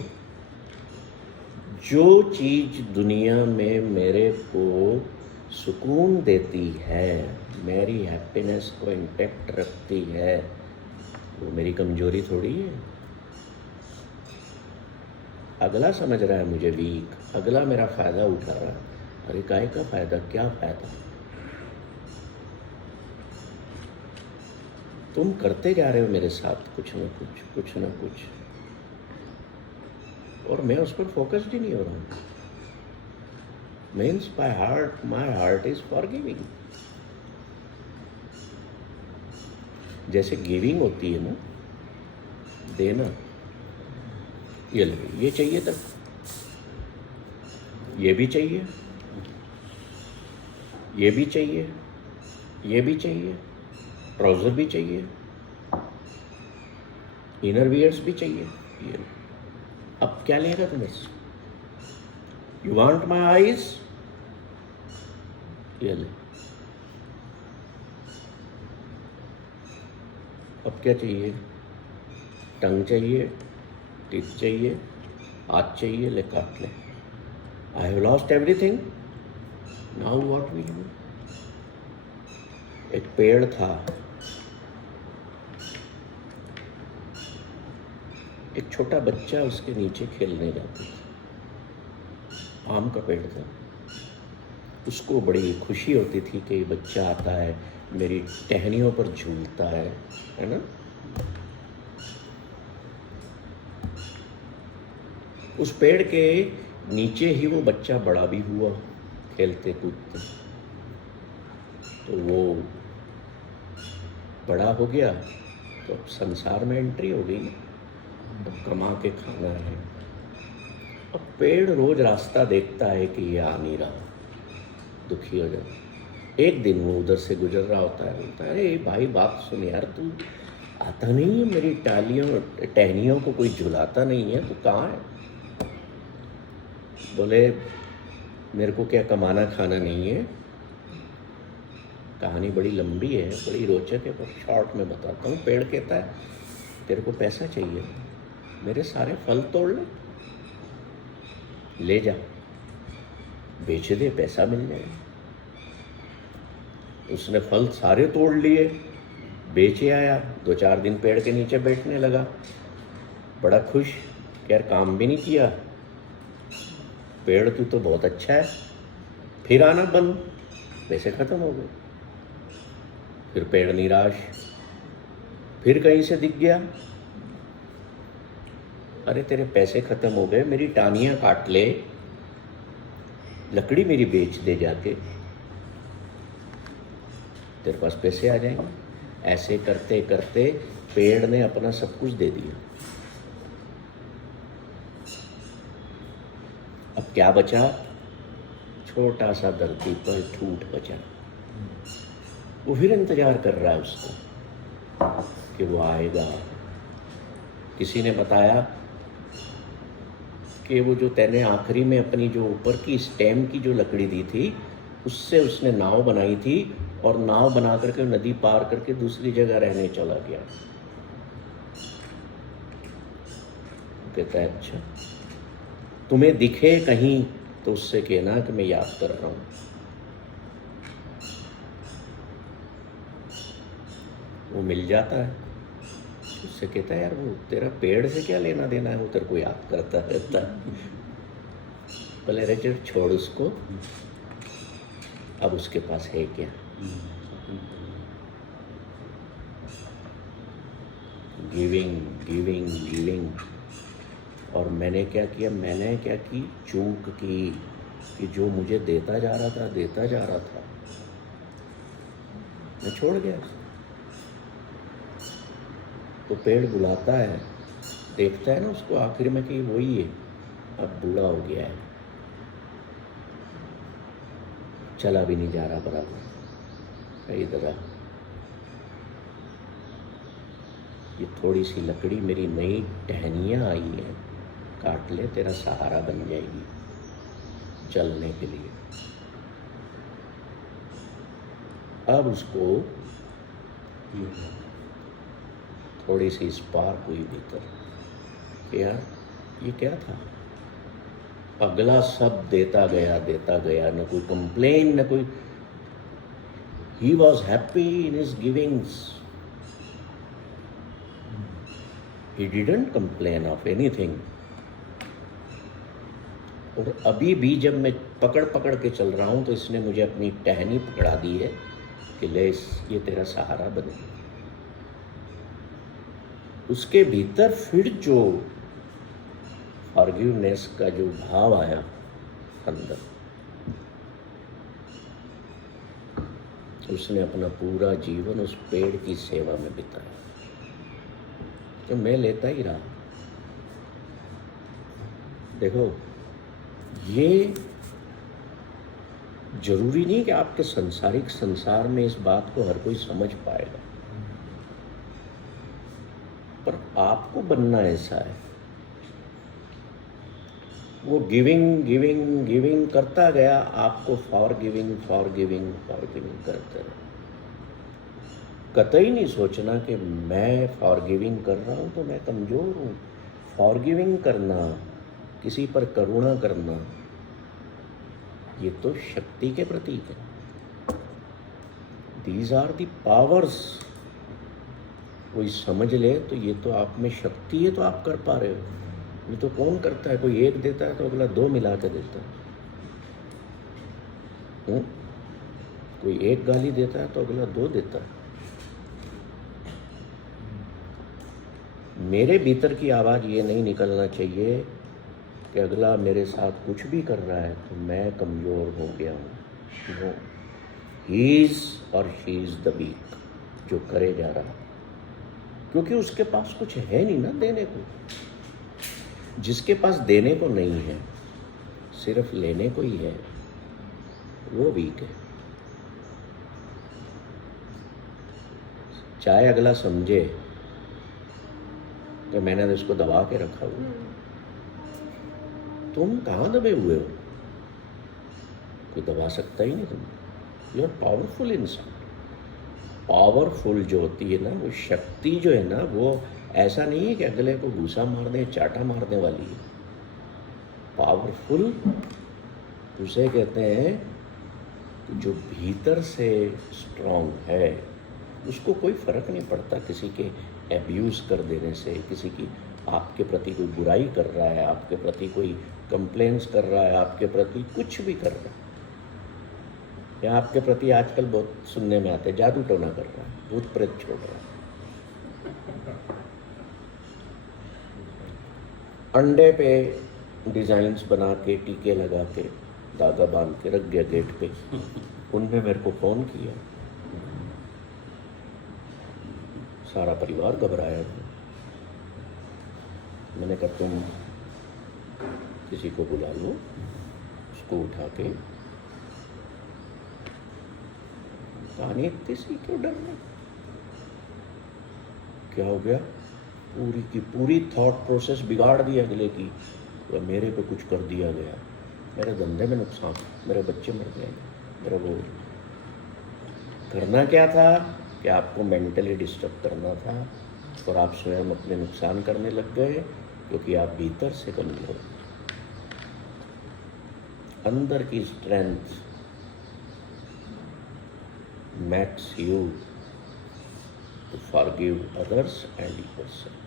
जो चीज़ दुनिया में मेरे को सुकून देती है, मेरी हैप्पीनेस को इंटैक्ट रखती है, वो मेरी कमजोरी थोड़ी है। अगला समझ रहा है मुझे वीक, अगला मेरा फ़ायदा उठा रहा है। अरे काय का फ़ायदा, क्या फ़ायदा? तुम करते जा रहे हो मेरे साथ कुछ ना कुछ, कुछ ना कुछ, और मैं उस पर फोकस्ड ही नहीं हो रहा हूँ। Means my heart is forgiving. जैसे गिविंग होती है ना, देना, ये ले, ये चाहिए तक, ये भी चाहिए, ये भी चाहिए, ये भी चाहिए, ट्राउजर भी चाहिए, इनर वियर्स भी चाहिए, ये ले। अब क्या लेगा तुम्हें? यू वांट माई आईज, ये ले। अब क्या चाहिए? टंग चाहिए, टीथ चाहिए, हाथ चाहिए, ले काट ले। I have lost everything, now what we do? एक पेड़ था, एक छोटा बच्चा उसके नीचे खेलने जाता था। आम का पेड़ था। उसको बड़ी खुशी होती थी कि ये बच्चा आता है, मेरी टहनियों पर झूलता है ना। उस पेड़ के नीचे ही वो बच्चा बड़ा भी हुआ, खेलते कूदते। तो वो बड़ा हो गया तो अब संसार में एंट्री हो गई ना, अब कमा के खाना है। अब पेड़ रोज रास्ता देखता है कि ये आ नहीं रहा, दुखी हो जाता। एक दिन वो उधर से गुजर रहा होता है, बोलता है, अरे भाई बात सुन यार, तू आता नहीं है, मेरी टहनियों को कोई झुलाता नहीं है, तू कहाँ है? बोले, मेरे को क्या कमाना खाना नहीं है? कहानी बड़ी लंबी है, बड़ी रोचक है, पर शॉर्ट में बताता हूँ। पेड़ कहता है, तेरे को पैसा चाहिए, मेरे सारे फल तोड़ ले जा, बेच दे, पैसा मिल जाएगा। उसने फल सारे तोड़ लिए, बेचे आया, 2-4 दिन पेड़ के नीचे बैठने लगा, बड़ा खुश, यार काम भी नहीं किया, पेड़ तू तो बहुत अच्छा है। फिर आना बंद, पैसे खत्म हो गए। फिर पेड़ निराश, फिर कहीं से दिख गया, अरे तेरे पैसे खत्म हो गए, मेरी टानियाँ काट ले, लकड़ी मेरी बेच दे जाके, तेरे पास पैसे आ जाएंगे। ऐसे करते करते पेड़ ने अपना सब कुछ दे दिया। अब क्या बचा? छोटा सा धरती पर ठूठ बचा। वो फिर इंतजार कर रहा है उसका कि वो आएगा। किसी ने बताया कि वो जो तैने आखिरी में अपनी जो ऊपर की स्टेम की जो लकड़ी दी थी, उससे उसने नाव बनाई थी, और नाव बना करके नदी पार करके दूसरी जगह रहने चला गया। कहता है, अच्छा तुम्हें दिखे कहीं तो उससे कहना कि मैं याद कर रहा हूँ। वो मिल जाता है, उससे कहता है, यार वो तेरा पेड़ से क्या लेना देना है, वो तेरे को याद करता रहता है। बोले, अरे जब छोड़ उसको, अब उसके पास है क्या? Giving giving giving. और मैंने क्या किया? मैंने क्या की चूक की कि जो मुझे देता जा रहा था मैं छोड़ गया। तो पेड़ बुलाता है, देखता है ना उसको आखिर में कि वही है, अब बूढ़ा हो गया है, चला भी नहीं जा रहा बराबर। इधर आ, ये थोड़ी सी लकड़ी मेरी नई टहनियाँ आई हैं, काट ले, तेरा सहारा बन जाएगी चलने के लिए। अब उसको थोड़ी सी स्पार्क हुई भीतर कि यार ये क्या था? अगला सब देता गया, न कोई कंप्लेन, न कोई, he was happy in his givings, he didn't complain of anything. और अभी भी जब मैं पकड़ के चल रहा हूँ तो इसने मुझे अपनी टहनी पकड़ा दी है कि ले ये तेरा सहारा बने। उसके भीतर फिर जो फॉरगिवनेस का जो भाव आया अंदर, उसने अपना पूरा जीवन उस पेड़ की सेवा में बिताया। तो मैं लेता ही रहा। देखो, ये जरूरी नहीं कि आपके संसारिक संसार में इस बात को हर कोई समझ पाएगा, पर आपको बनना ऐसा है। वो गिविंग करता गया, आपको फॉरगिविंग करते रहे। कतई नहीं सोचना कि मैं फॉरगिविंग कर रहा हूँ तो मैं कमज़ोर हूँ। फॉरगिविंग करना, किसी पर करुणा करना, ये तो शक्ति के प्रतीक है। These are the powers. कोई समझ ले तो ये तो आप में शक्ति है, तो आप कर पा रहे हो। ये तो कौन करता है? कोई एक देता है तो अगला दो मिला के देता है। कोई एक गाली देता है तो अगला दो देता है। मेरे भीतर की आवाज़ ये नहीं निकलना चाहिए कि अगला मेरे साथ कुछ भी कर रहा है तो मैं कमज़ोर हो गया हूँ। ही इज़ और शी इज़ द वीक, जो करे जा रहा, क्योंकि उसके पास कुछ है नहीं ना देने को। जिसके पास देने को नहीं है, सिर्फ लेने को ही है, वो वीक है। चाहे अगला समझे कि मैंने तो इसको दबा के रखा हुआ, तुम कहाँ दबे हुए हो? कोई दबा सकता ही नहीं तुम। यू आर पावरफुल इंसान। पावरफुल जो होती है ना, वो शक्ति जो है ना, वो ऐसा नहीं है कि अगले को घूसा मारने, चाटा मारने वाली है। पावरफुल उसे कहते हैं कि जो भीतर से स्ट्रांग है, उसको कोई फर्क नहीं पड़ता किसी के एब्यूज़ कर देने से, किसी की आपके प्रति कोई बुराई कर रहा है, आपके प्रति कोई कंप्लेंट्स कर रहा है, आपके प्रति कुछ भी कर रहा है, या आपके प्रति आजकल बहुत सुनने में आता है जादू टोना कर रहा है, भूत प्रेत छोड़ रहा है। अंडे पे डिज़ाइंस बना के, टीके लगा के, धागा बांध के रख गया गेट पे। उनने मेरे को फ़ोन किया, सारा परिवार घबराया। मैंने कहा तुम किसी को बुला लो, उसको उठा के। कहानी इतनी सी क्यों डरना? क्या हो गया? पूरी की पूरी थॉट प्रोसेस बिगाड़ दी अगले की। तो मेरे पे कुछ कर दिया गया, मेरे धंधे में नुकसान, मेरे बच्चे मर गए, मेरा वो। करना क्या था कि आपको मेंटली डिस्टर्ब करना था, और आप स्वयं अपने नुकसान करने लग गए, क्योंकि आप भीतर से कमजोर। अंदर की strength makes you to forgive others and yourself.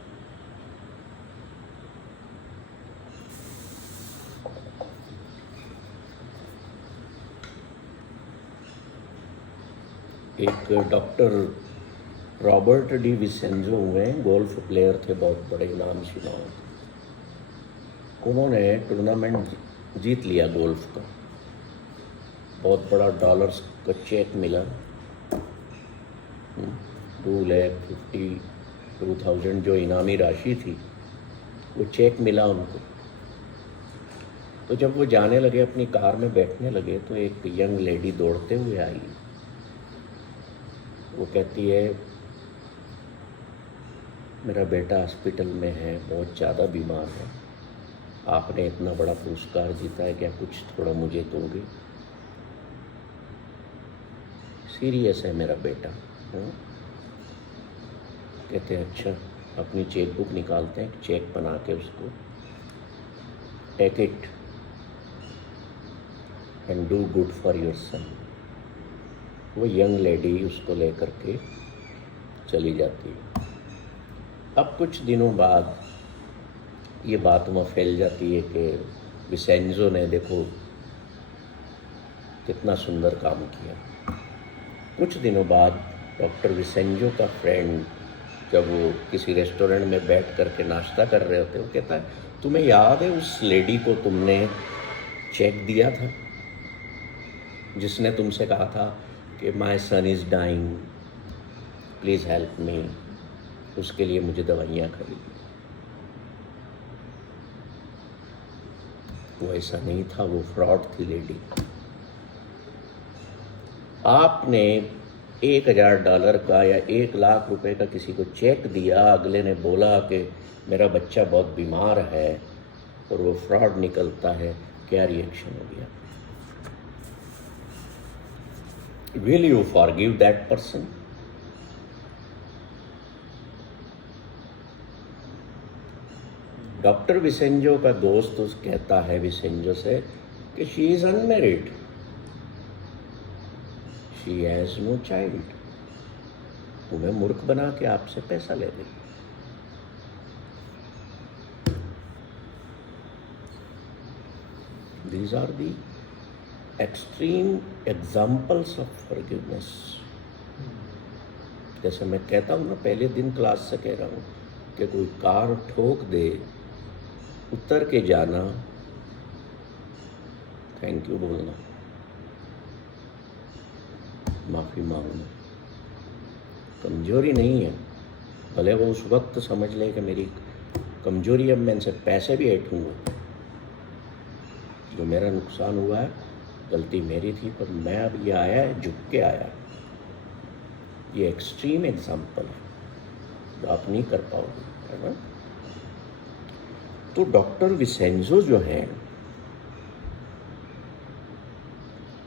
एक डॉक्टर रॉबर्ट डी विसेंजो हुए, गोल्फ प्लेयर थे, बहुत बड़े, नाम सुना हो। उन्होंने टूर्नामेंट जीत लिया गोल्फ का, बहुत बड़ा डॉलर्स का चेक मिला, 2,52,000 जो इनामी राशि थी, वो चेक मिला उनको। तो जब वो जाने लगे, अपनी कार में बैठने लगे, तो एक यंग लेडी दौड़ते हुए आई। वो कहती है मेरा बेटा हॉस्पिटल में है, बहुत ज़्यादा बीमार है, आपने इतना बड़ा पुरस्कार जीता है, क्या कुछ थोड़ा मुझे दोगे? सीरियस है मेरा बेटा। कहते हैं अच्छा, अपनी चेक बुक निकालते हैं, चेक बना के उसको take it and do good for your son. वो यंग लेडी उसको लेकर के चली जाती है। अब कुछ दिनों बाद ये बात वहाँ फैल जाती है कि विसेंजो ने देखो कितना सुंदर काम किया। कुछ दिनों बाद डॉक्टर विसेंजो का फ्रेंड जब वो किसी रेस्टोरेंट में बैठ कर के नाश्ता कर रहे होते, वो कहता है तुम्हें याद है उस लेडी को तुमने चेक दिया था जिसने तुमसे कहा था कि my son is dying, please help me, उसके लिए मुझे दवाइयाँ खरीदी। वो ऐसा नहीं था, वो फ्रॉड थी लेडी। आपने $1000 का या $1,00,000 का किसी को चेक दिया, अगले ने बोला कि मेरा बच्चा बहुत बीमार है और वो फ्रॉड निकलता है, क्या रिएक्शन हो गया? Will you forgive that person? Doctor Vincenzo का दोस्त कहता है विसेंजो से कि she is unmarried, she has no child, तुम्हें मूर्ख बना के आपसे पैसा ले गई। These are the extreme examples of forgiveness. जैसे मैं कहता हूँ ना, पहले दिन क्लास से कह रहा हूँ कि कोई कार ठोक दे, उतर के जाना, थैंक यू बोलना, माफ़ी मांगना कमजोरी नहीं है। भले वो उस वक्त समझ ले कि मेरी कमजोरी, अब मैं इनसे पैसे भी ऐठूँगा, जो मेरा नुकसान हुआ है गलती मेरी थी, पर मैं अब ये आया है, झुक के आया। ये एक्सट्रीम एग्जाम्पल है जो आप नहीं कर पाओगे, है ना? तो डॉक्टर विसेंजो जो है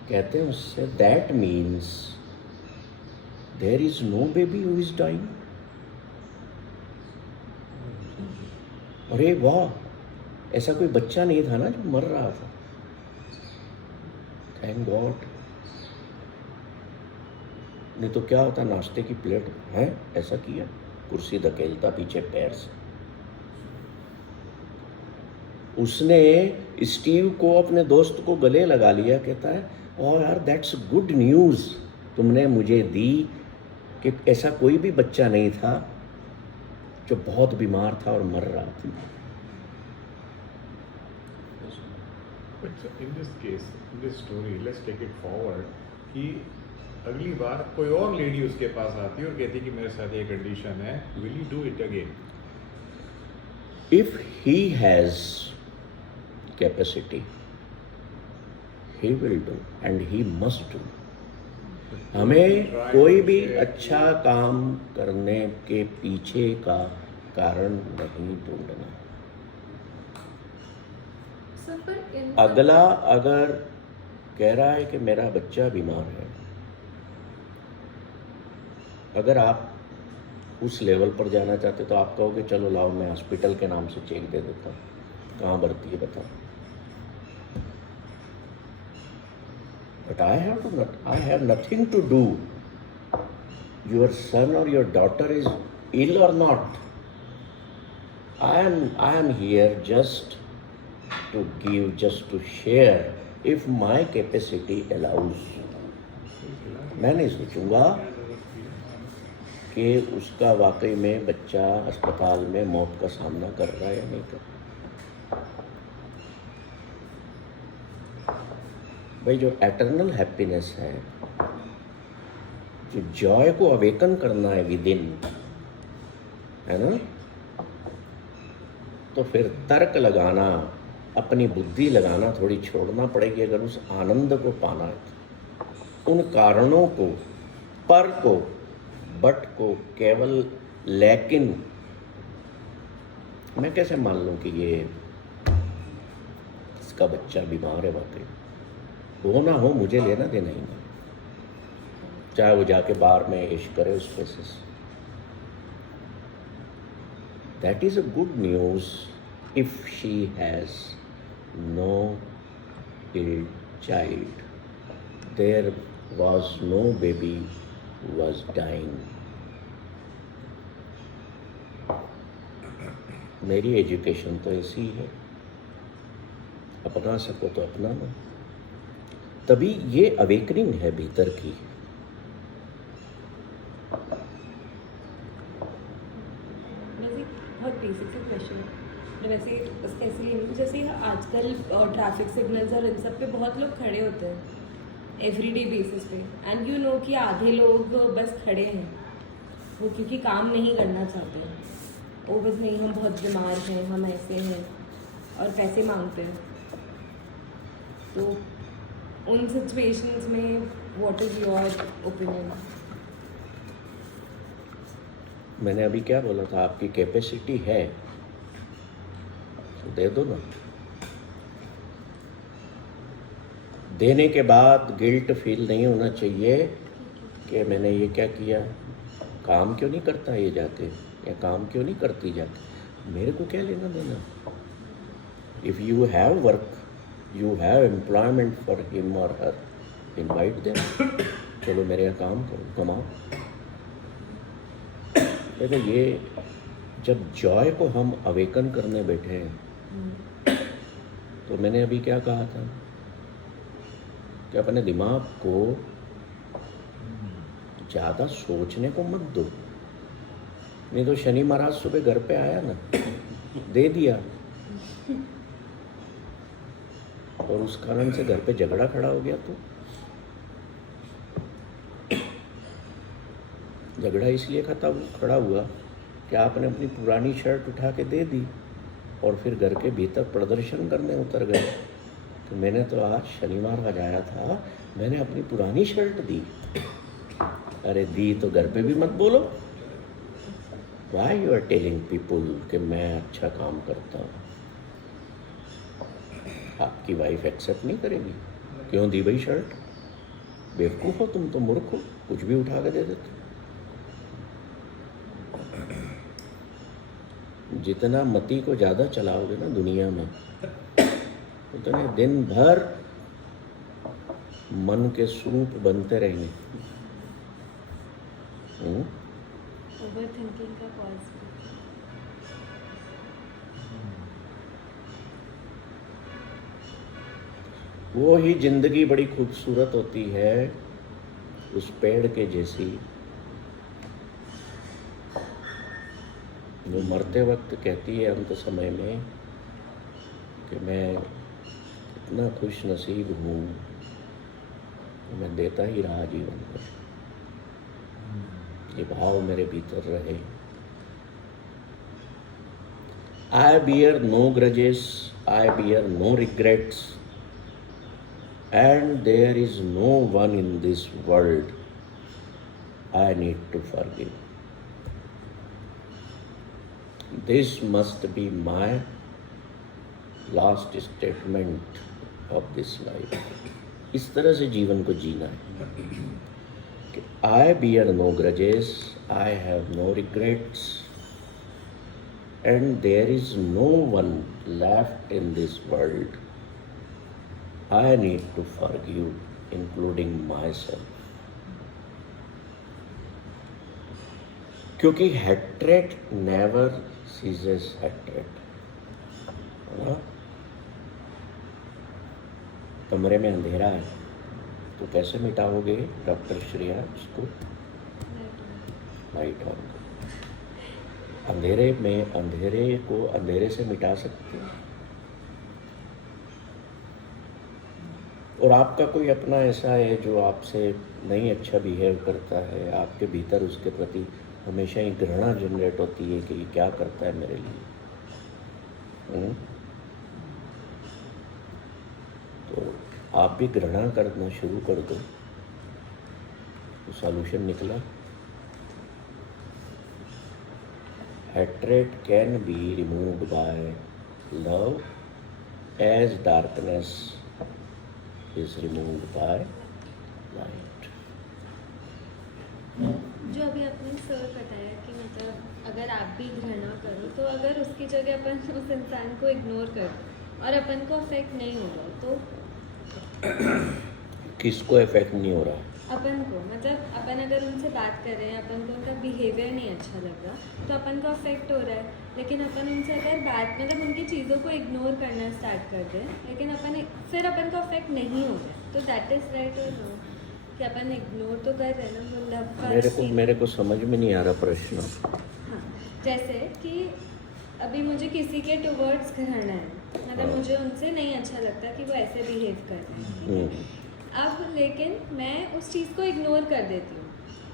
कहते हैं उससे, that means there is no baby who is dying. अरे वाह, ऐसा कोई बच्चा नहीं था ना जो मर रहा था, थैंक गॉड। नहीं तो क्या होता, नाश्ते की प्लेट है ऐसा किया, कुर्सी धकेलता पीछे पैर से। उसने स्टीव को, अपने दोस्त को गले लगा लिया, कहता है ओह यार दैट्स गुड न्यूज़ तुमने मुझे दी कि ऐसा कोई भी बच्चा नहीं था जो बहुत बीमार था और मर रहा था। But in this case, in this story, let's take it forward कि अगली बार कोई और लेडी उसके पास आती है और कहती है कि मेरे साथ ये कंडीशन है, will you do it again? If he has capacity, he will do and he must do. हमें कोई भी अच्छा काम करने के पीछे का कारण नहीं ढूंढना। सर पर इन अगला अगर कह रहा है कि मेरा बच्चा बीमार है, अगर आप उस लेवल पर जाना चाहते तो आप कहोगे चलो लाओ मैं हॉस्पिटल के नाम से चेक दे देता हूँ, कहाँ भर्ती है बताओ। But I have nothing to do. Your son or your daughter is ill or not. I am here just to give, just to share, if my capacity allows. मैं नहीं सोचूंगा कि उसका वाकई में बच्चा अस्पताल में मौत का सामना कर रहा है या नहीं कर रहा। भाई जो एटर्नल हैप्पीनेस है, जो जॉय को अवेकन करना है विद इन, है ना, तो फिर तर्क लगाना, अपनी बुद्धि लगाना थोड़ी छोड़ना पड़ेगी अगर उस आनंद को पाना है। उन कारणों को, पर को, बट को केवल लेकिन मैं कैसे मान लूं कि ये इसका बच्चा बीमार है, वाकई हो ना हो मुझे लेना देना ही नहीं, चाहे वो जाके बार में ऐश करे उस पैसे से। That is a good news if she has no ill child. There was no baby who was dying. मेरी एजुकेशन तो ऐसी ही है, अपना सको तो अपना लो। तभी ये अवेकनिंग है भीतर की। वैसे बहुत बेसिक सा क्वेश्चन है, वैसे उसका इसलिए नहीं, जैसे आजकल ट्रैफिक सिग्नल्स और इन सब पे बहुत लोग खड़े होते हैं एवरीडे बेसिस पे, एंड यू नो कि आधे लोग बस खड़े हैं वो क्योंकि काम नहीं करना चाहते हैं, वो बस नहीं हम बहुत बीमार हैं, हम ऐसे हैं, और पैसे मांगते हैं। तो उन सिचुएशंस में व्हाट इज़ योर ओपिनियन? मैंने अभी क्या बोला था, आपकी कैपेसिटी है तो दे दो ना। देने के बाद गिल्ट फील नहीं होना चाहिए कि मैंने ये क्या किया, काम क्यों नहीं करता ये जाके, या काम क्यों नहीं करती जाके, मेरे को क्या लेना देना। If you have work, you have employment for him और हर, इनवाइट देम, चलो मेरे यहाँ काम करो, कमाओ। देखो ये जब जॉय को हम अवेकन करने बैठे हैं, तो मैंने अभी क्या कहा था कि अपने दिमाग को ज़्यादा सोचने को मत दो। नहीं तो शनि महाराज सुबह घर पे आया ना, दे दिया, और उस कारण से घर पे झगड़ा खड़ा हो गया। तो झगड़ा इसलिए खड़ा हुआ कि आपने अपनी पुरानी शर्ट उठा के दे दी और फिर घर के भीतर प्रदर्शन करने उतर गए कि मैंने तो आज शनिवार का आया था, मैंने अपनी पुरानी शर्ट दी। अरे दी तो घर पे भी मत बोलो। Why you are telling people कि मैं अच्छा काम करता हूँ? आपकी वाइफ एक्सेप्ट नहीं करेगी। क्यों दी भाई शर्ट? बेवकूफ़ हो तुम, तो मूर्ख हो, कुछ भी उठा के दे देते। जितना मती को ज़्यादा चलाओगे ना दुनिया में, उतने दिन भर मन के सूप बनते रहेंगे। ओवर थिंकिंग का कॉज। वो ही जिंदगी बड़ी खूबसूरत होती है, उस पेड़ के जैसी जो मरते वक्त कहती है अंत समय में कि मैं इतना खुश नसीब हूँ, मैं देता ही रहा जीवन को। ये भाव मेरे भीतर रहे। I bear no grudges, I bear no regrets, and there is no one in this world I need to forgive. This must be my last statement of this life. इस तरह से जीवन को जीना है कि I bear no grudges, I have no regrets, and there is no one left in this world I need to forgive, including myself. क्योंकि hatred never ceases hatred, है ना? कमरे में अंधेरा है तो कैसे मिटाओगे डॉक्टर श्रेया उसको? लाइट ऑन करो। अंधेरे में अंधेरे को अंधेरे से मिटा सकते हैं। और आपका कोई अपना ऐसा है जो आपसे नहीं अच्छा बिहेव करता है, आपके भीतर उसके प्रति हमेशा ही घृणा जनरेट होती है कि ये क्या करता है मेरे लिए, तो आप भी घृणा करना शुरू कर दो, तो सॉल्यूशन निकला। Hatred can be removed by love as darkness is removed by light. जो अभी आपने सर बताया कि मतलब अगर आप भी घृणा करो तो अगर उसकी जगह अपन उस इंसान को इग्नोर करो और अपन को अफेक्ट नहीं होगा तो किसको इफेक्ट नहीं हो रहा? अपन को, मतलब अपन अगर उनसे बात कर रहे हैं, अपन को उनका बिहेवियर नहीं अच्छा लग रहा तो अपन को अफेक्ट हो रहा है। लेकिन अपन उनसे अगर बात, मतलब उनकी चीज़ों को इग्नोर करना स्टार्ट कर दें, लेकिन फिर अपन का अफेक्ट नहीं हो रहा, तो दैट इज़ राइट और नो कि अपन इग्नोर तो कर रहे हैं ना, वो लव का मेरे को समझ में नहीं आ रहा प्रश्न। हाँ, जैसे कि अभी मुझे किसी के टुवर्ड्स रहना है, मतलब हाँ। मुझे उनसे नहीं अच्छा लगता कि वो ऐसे बिहेव कर रहे हैं, ठीक है? अब लेकिन मैं उस चीज़ को इग्नोर कर देती हूँ।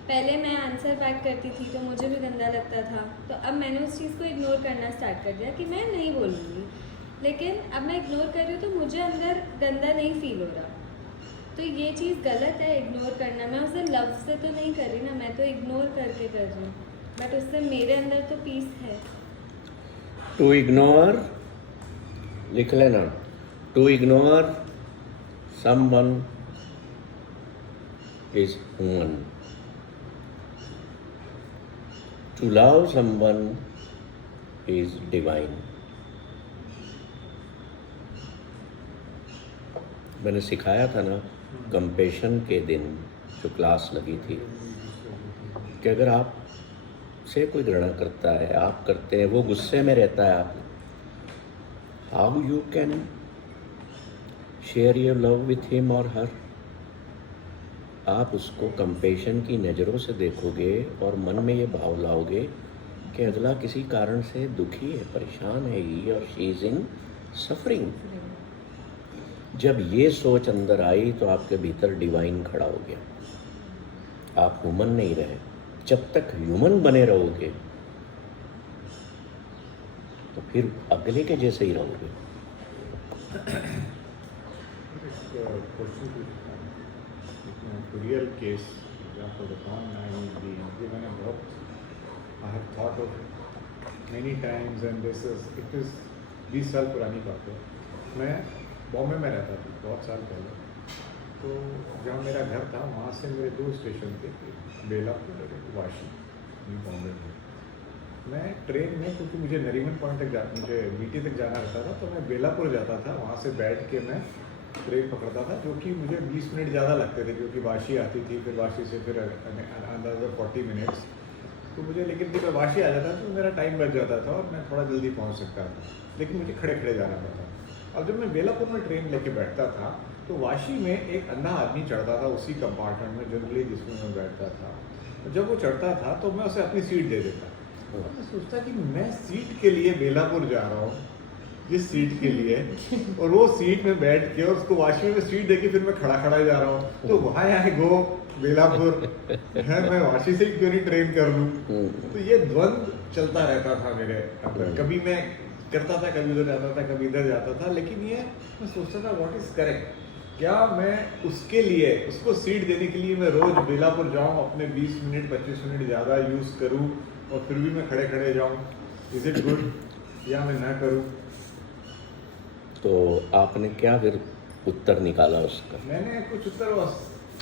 पहले मैं आंसर बैक करती थी तो मुझे भी गंदा लगता था, तो अब मैंने उस चीज़ को इग्नोर करना स्टार्ट कर दिया कि मैं नहीं बोलूँगी। लेकिन अब मैं इग्नोर कर रही हूँ तो मुझे अंदर गंदा नहीं फील हो रहा, तो ये चीज़ गलत है इग्नोर करना। मैं उसे लव से तो नहीं कर रही ना, मैं तो इग्नोर करके कर रही हूँ, बट उससे मेरे अंदर तो पीस है। टू इग्नोर, लिख लेना, to ignore someone is human. To love someone is divine. मैंने सिखाया था ना कंपेशन के दिन जो क्लास लगी थी कि अगर आप से कोई घृणा करता है, आप करते हैं, वो गुस्से में रहता है, आप how you can share your love with him और हर? आप उसको कंपेशन की नज़रों से देखोगे और मन में ये भाव लाओगे कि अगला किसी कारण से दुखी है, परेशान है, ही और शी इज़ इन सफरिंग। जब ये सोच अंदर आई तो आपके भीतर डिवाइन खड़ा हो गया। आप ह्यूमन नहीं रहे। जब तक ह्यूमन बने रहोगे तो फिर अगले के जैसे ही रहोगे। रियल केस आपको बताऊँ, ये मैंने बहुत I have thought of many times and this it is 20 साल पुरानी बात है। मैं बॉम्बे में रहता था बहुत साल पहले, तो जहाँ मेरा घर था वहाँ से मेरे 2 स्टेशन थे, बेलापुर और वाशी, बॉम्बे में। मैं ट्रेन में, क्योंकि मुझे नरीमन पॉइंट तक मुझे बीटी तक जाना रहता था, तो मैं बेलापुर जाता था, वहाँ से बैठ के मैं ट्रेन पकड़ता था, जो कि मुझे 20 मिनट ज़्यादा लगते थे क्योंकि वाशी आती थी, फिर वाशी से फिर अंदाज़ा 40 मिनट्स, तो मुझे, लेकिन जब मैं वाशी आ जाता तो मेरा टाइम बच जाता था और मैं थोड़ा जल्दी पहुंच सकता था, लेकिन मुझे खड़े खड़े जाना पड़ता। अब जब मैं बेलापुर में ट्रेन लेके बैठता था तो वाशी में एक अंधा आदमी चढ़ता था उसी कंपार्टमेंट में जनरली जिसमें मैं बैठता था। जब वो चढ़ता था तो मैं उसे अपनी सीट दे देता। और मैं सोचता कि मैं सीट के लिए बेलापुर जा रहा हूँ, जिस सीट के लिए, और वो सीट में बैठ के और उसको वाशी में सीट देके फिर मैं खड़ा खड़ा जा रहा हूँ, तो वहाँ आई गो बेलापुर है, मैं वाशी से क्यों नहीं ट्रेन कर लूँ। तो ये द्वंद चलता रहता था मेरे अंदर, कभी मैं करता था, कभी उधर जाता था, कभी इधर जाता था, लेकिन ये मैं सोचता था व्हाट इज करेक्ट, क्या मैं उसके लिए, उसको सीट देने के लिए मैं रोज बेलापुर जाऊँ, अपने 20 मिनट 25 मिनट ज़्यादा यूज़ करूँ और फिर भी मैं खड़े खड़े जाऊँ, इज इट गुड, या मैं ना करूँ। तो आपने क्या फिर उत्तर निकाला उसका? मैंने कुछ उत्तर,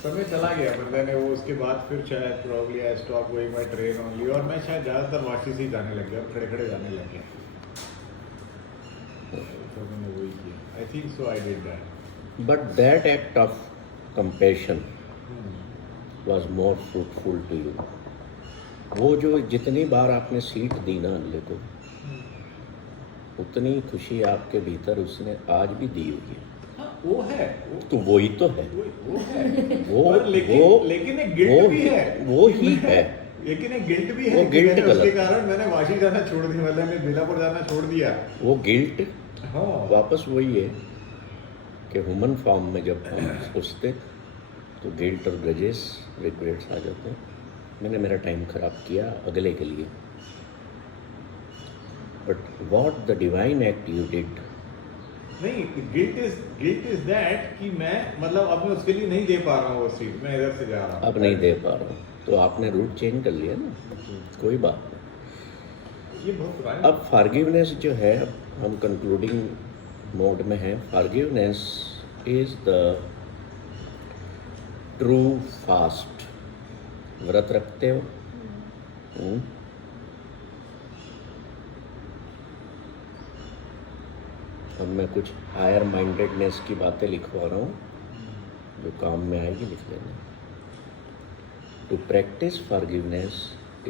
समय चला गया, but मैंने वो उसके बाद फिर शायद probably I stop going my train only, और मैं शायद ज़्यादातर वाशी से ही जाने लग गया, खड़े खड़े जाने लग गया। तो मैंने वही किया, I think so, I did that. But that act of compassion was more fruitful to you. वो जो जितनी बार आपने सीट दी ना अगले को, उतनी खुशी आपके भीतर उसने आज भी दी हुई है। हाँ, वो है, तो वही तो है, वो है, वो लेकिन एक गिल्ट भी है, वो ही है, लेकिन एक गिल्ट भी है वो कि गिल्ट मैंने उसके गलत। कारण मैंने वाशी जाना छोड़ दिया, मतलब मैंने बेलापुर जाना छोड़ दिया। वो गिल्ट हाँ, वापस वही है कि ह्यूमन फॉर्म में जब हम सोचते तो गिल्ट और ग्रजेस, रिग्रेट्स आ जाते हैं। मैंने मेरा टाइम खराब किया अगले के लिए, but what the divine act you did. नहीं, गिल्ट इज दैट कि मैं, मतलब अब मैं उसके लिए नहीं दे पा रहा हूँ वो सीट, मैं इधर से जा रहा हूँ, अब नहीं दे पा रहा हूँ, तो आपने रूट चेंज कर लिया ना, कोई बात नहीं। ये बहुत पुरानी। अब फॉरगिवनेस जो है, हम कंक्लूडिंग मोड में है। Forgiveness is the true fast. व्रत रखते हो? अब मैं कुछ हायर माइंडेडनेस की बातें लिखवा रहा हूँ, जो काम में आएगी लिख लेना। To practise forgiveness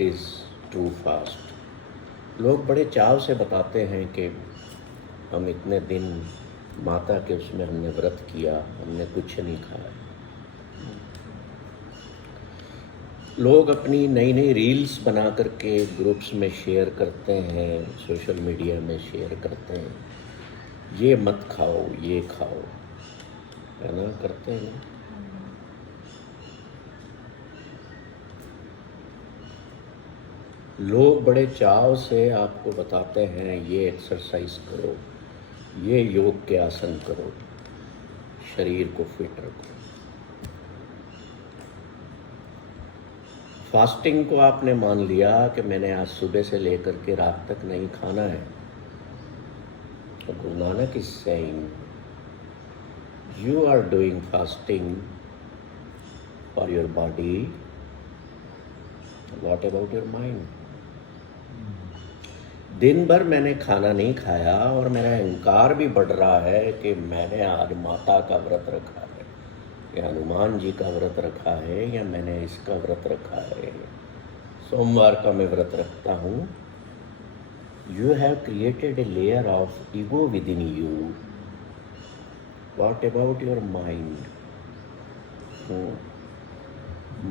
is true fast. लोग बड़े चाव से बताते हैं कि हम इतने दिन माता के उसमें हमने व्रत किया, हमने कुछ नहीं खाया। लोग अपनी नई नई रील्स बना करके ग्रुप्स में शेयर करते हैं, सोशल मीडिया में शेयर करते हैं, ये मत खाओ, ये खाओ, है ना, करते हैं ना। लोग बड़े चाव से आपको बताते हैं ये एक्सरसाइज करो, ये योग के आसन करो, शरीर को फिट रखो। फास्टिंग को आपने मान लिया कि मैंने आज सुबह से लेकर के रात तक नहीं खाना है। तो Guru Nanak is saying you are doing fasting for your body. What about your mind? दिन भर मैंने खाना नहीं खाया और मेरा अहंकार भी बढ़ रहा है कि मैंने आज माता का व्रत रखा है, या हनुमान जी का व्रत रखा है, या मैंने इसका व्रत रखा है, सोमवार का मैं व्रत रखता हूँ। You have created a layer of ego within you. What about your mind?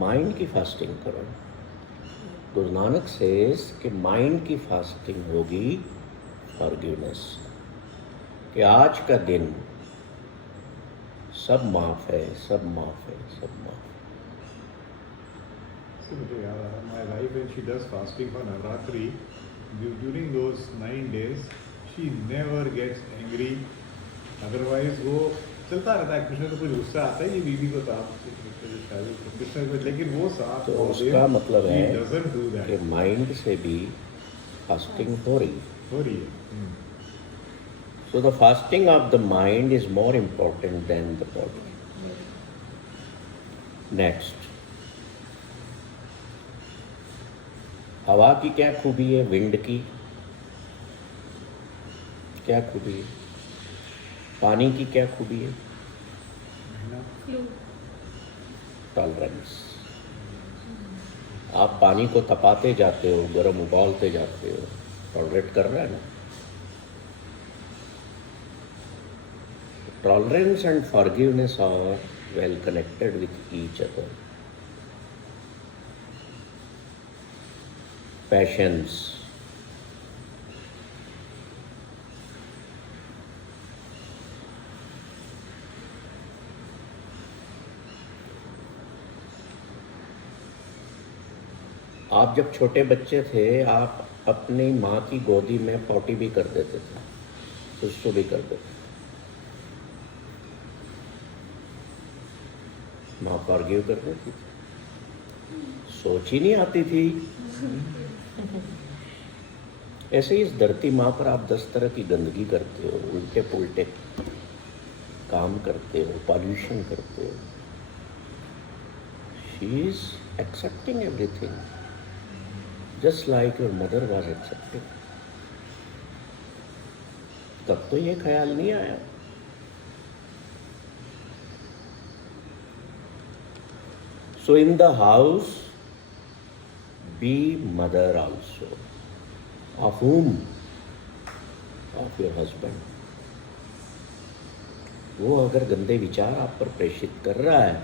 Mind की फास्टिंग करो। गुरु नानक सेज कि माइंड की फास्टिंग होगी फॉरगिवनेस, कि आज का दिन सब माफ है, सब माफ है, सब माफ है। So, मुझे याद आ रहा, my wife when she does fasting for Navratri, during those 9 days, she never gets angry. Otherwise वो चलता रहता है, कृष्ण को कुछ गुस्सा आता है, ये बीवी को तो आप कृष्ण को, लेकिन वो साथ तो उसका मतलब है doesn't do that. कि माइंड से भी फास्टिंग हो रही है। So the fasting of the mind is more important than the body. Next, हवा की क्या खूबी है, विंड की क्या खूबी है, पानी की क्या खूबी है? टॉलरेंस। आप पानी को तपाते जाते हो, गर्म उबालते जाते हो, टॉलरेट कर रहा है ना। Tolerance and forgiveness are well connected with each other. Patience, आप जब छोटे बच्चे थे आप अपनी माँ की गोदी में पॉटी भी कर देते थे, सुसु भी कर देते थे। माँ फॉरगिव कर देती थी, सोच ही नहीं आती थी। ऐसे ही इस धरती माँ पर आप 10 तरह की गंदगी करते हो, उल्टे पुल्टे काम करते हो, पॉल्यूशन करते हो। She is accepting everything just like your mother was accepting. तब तो ये ख्याल नहीं आया। So in the house, be mother also. Of whom? Of your husband. वो अगर गंदे विचार आप पर प्रेषित कर रहा है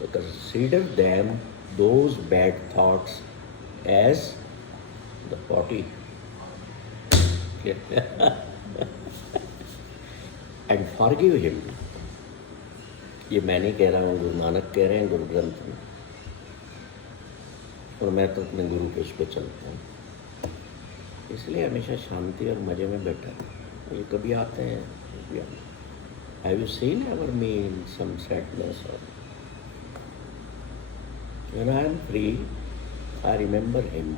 तो consider them, those bad thoughts, as the potty. And forgive him. ये मैं नहीं कह रहा हूँ, गुरु नानक कह रहे हैं गुरु ग्रंथ में, और मैं तो अपने गुरु के उस पर चलता हूँ। इसलिए हमेशा शांति और मज़े में बैठा है। ये कभी आते हैं, कभी आते हैं। Have you seen ever me in some sadness or when I am free? I remember him.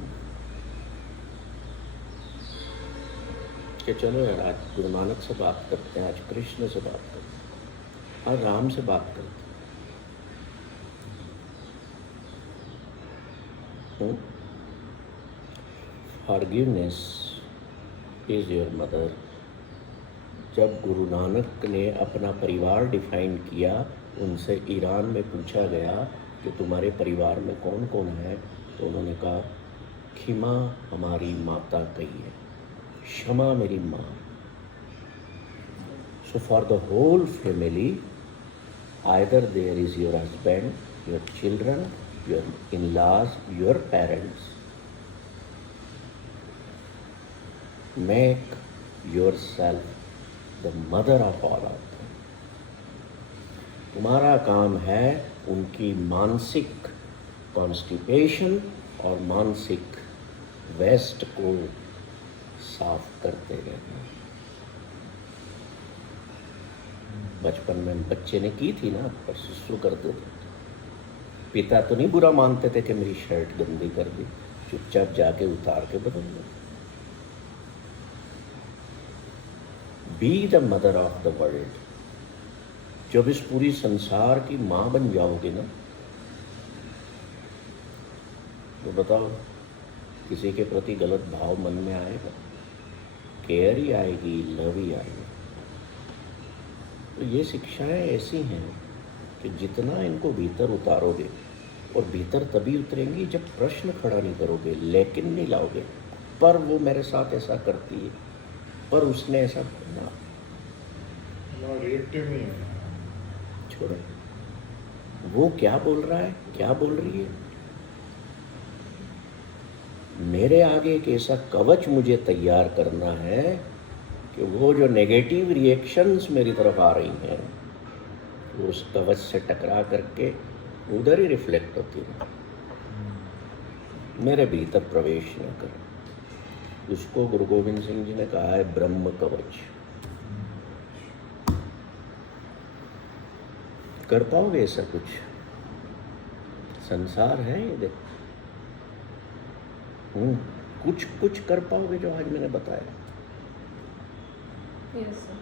कि चलो यार आज गुरु नानक से बात करते हैं, आज कृष्ण से बात करते हैं, आज राम से बात करते हैं। Forgiveness is your mother. जब गुरु नानक ने अपना परिवार डिफाइन किया उनसे ईरान में पूछा गया कि तुम्हारे परिवार में कौन कौन है, तो उन्होंने कहा खिमा हमारी माता कही है, क्षमा मेरी माँ। So for the whole family, either there is your husband, your children, your in-laws, your parents, make yourself the mother of all of them. तुम्हारा काम है उनकी मानसिक कॉन्स्टिपेशन और मानसिक वेस्ट को साफ करते रहना। बचपन में बच्चे ने की थी ना, पर सुसु करते थे, पिता तो नहीं बुरा मानते थे कि मेरी शर्ट गंदी कर दी, चुपचाप जाके उतार के बदल दो। Be the mother of the world. जब इस पूरी संसार की माँ बन जाओगे ना, तो बताओ किसी के प्रति गलत भाव मन में आएगा? केयर ही आएगी, लव ही आएगा। तो ये शिक्षाएं ऐसी हैं कि जितना इनको भीतर उतारोगे, और भीतर तभी उतरेंगी जब प्रश्न खड़ा नहीं करोगे, लेकिन नहीं लाओगे, पर वो मेरे साथ ऐसा करती है, पर उसने ऐसा करना, रिएक्टिव नहीं है। छोड़ो, वो क्या बोल रहा है, क्या बोल रही है। मेरे आगे एक ऐसा कवच मुझे तैयार करना है कि वो जो नेगेटिव रिएक्शंस मेरी तरफ आ रही हैं, वो उस कवच से टकरा करके उधर ही रिफ्लेक्ट होती है, मेरे भीतर प्रवेश न कर। उसको गुरु गोविंद सिंह जी ने कहा है ब्रह्म कवच। कर पाओगे ऐसा कुछ? संसार है ये, देखो कुछ कुछ कर पाओगे जो आज मैंने बताया। Yes sir.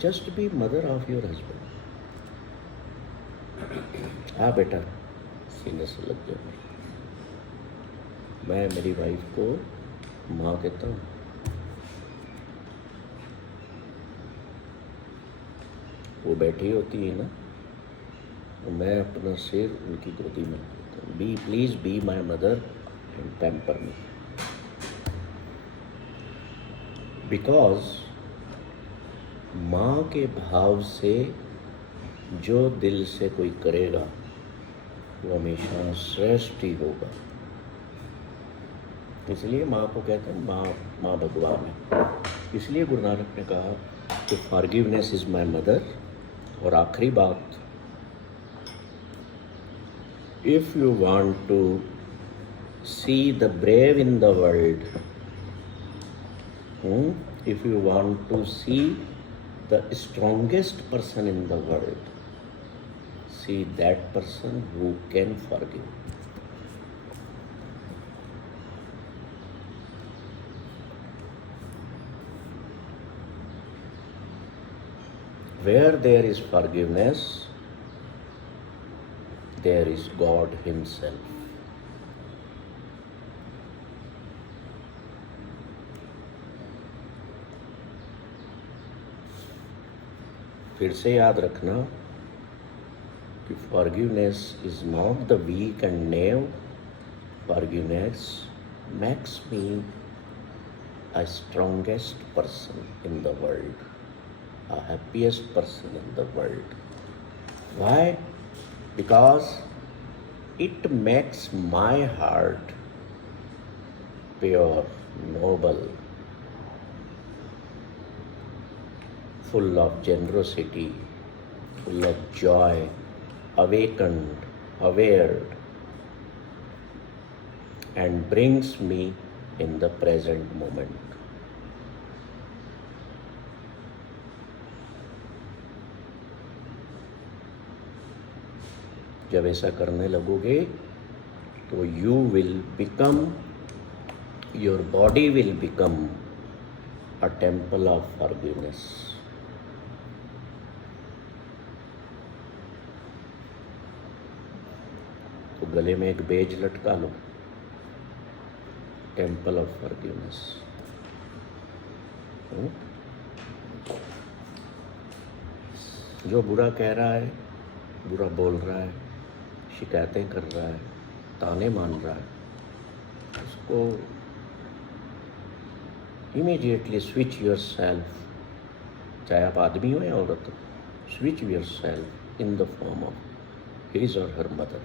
Just be mother of your husband. हाँ बेटा, सीने से लग जाओ। मैं मेरी वाइफ को माँ कहता हूँ। वो बैठी होती है ना, तो मैं अपना सिर उनकी गोदी में रखता हूँ। Be please be my mother and pamper me, because माँ के भाव से जो दिल से कोई करेगा वो हमेशा श्रेष्ठ ही होगा। इसलिए माँ को कहते हैं माँ भगवान है। इसलिए गुरु नानक ने कहा कि फॉरगिवनेस इज माई मदर। और आखिरी बात, if you want to see the brave in the world, if you want to see the strongest person in the world, see that person who can forgive. Where there is forgiveness, there is God Himself. फिर से याद रखना कि forgiveness is not the weak and knave. Forgiveness makes me a strongest person in the world, a happiest person in the world. Why? Because it makes my heart pure, noble, full of generosity, full of joy, awakened, aware, and brings me in the present moment. जब ऐसा करने लगोगे तो you will become, your body will become a temple of forgiveness. तो गले में एक beige लटका लो, टेम्पल ऑफ फॉरगिवनेस। जो बुरा कह रहा है, बुरा बोल रहा है, शिकायतें कर रहा है, ताने मान रहा है, उसको इमीडिएटली स्विच योर सेल्फ, चाहे आप आदमी हो या औरत हो, switch your self in the form of his और हर मदर।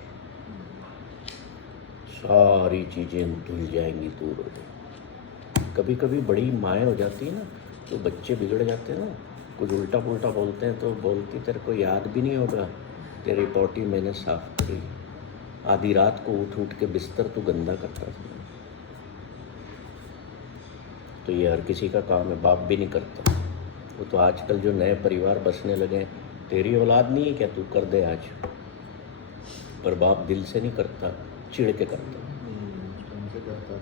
सारी चीज़ें धुल जाएंगी, दूर हो जाएंगी। कभी कभी बड़ी माएँ हो जाती है ना, तो बच्चे बिगड़ जाते हैं ना, कुछ उल्टा पुल्टा बोलते हैं तो बोलती तेरे को याद भी नहीं होगा तेरी पॉटी मैंने साफ करी, आधी रात को उठ उठ के बिस्तर तू गंदा करता था। तो ये हर किसी का काम है, बाप भी नहीं करता। वो तो आजकल जो नए परिवार बसने लगे हैं, तेरी औलाद नहीं है क्या, तू कर दे आज, पर बाप दिल से नहीं करता, चिढ़ के करता। उनसे करता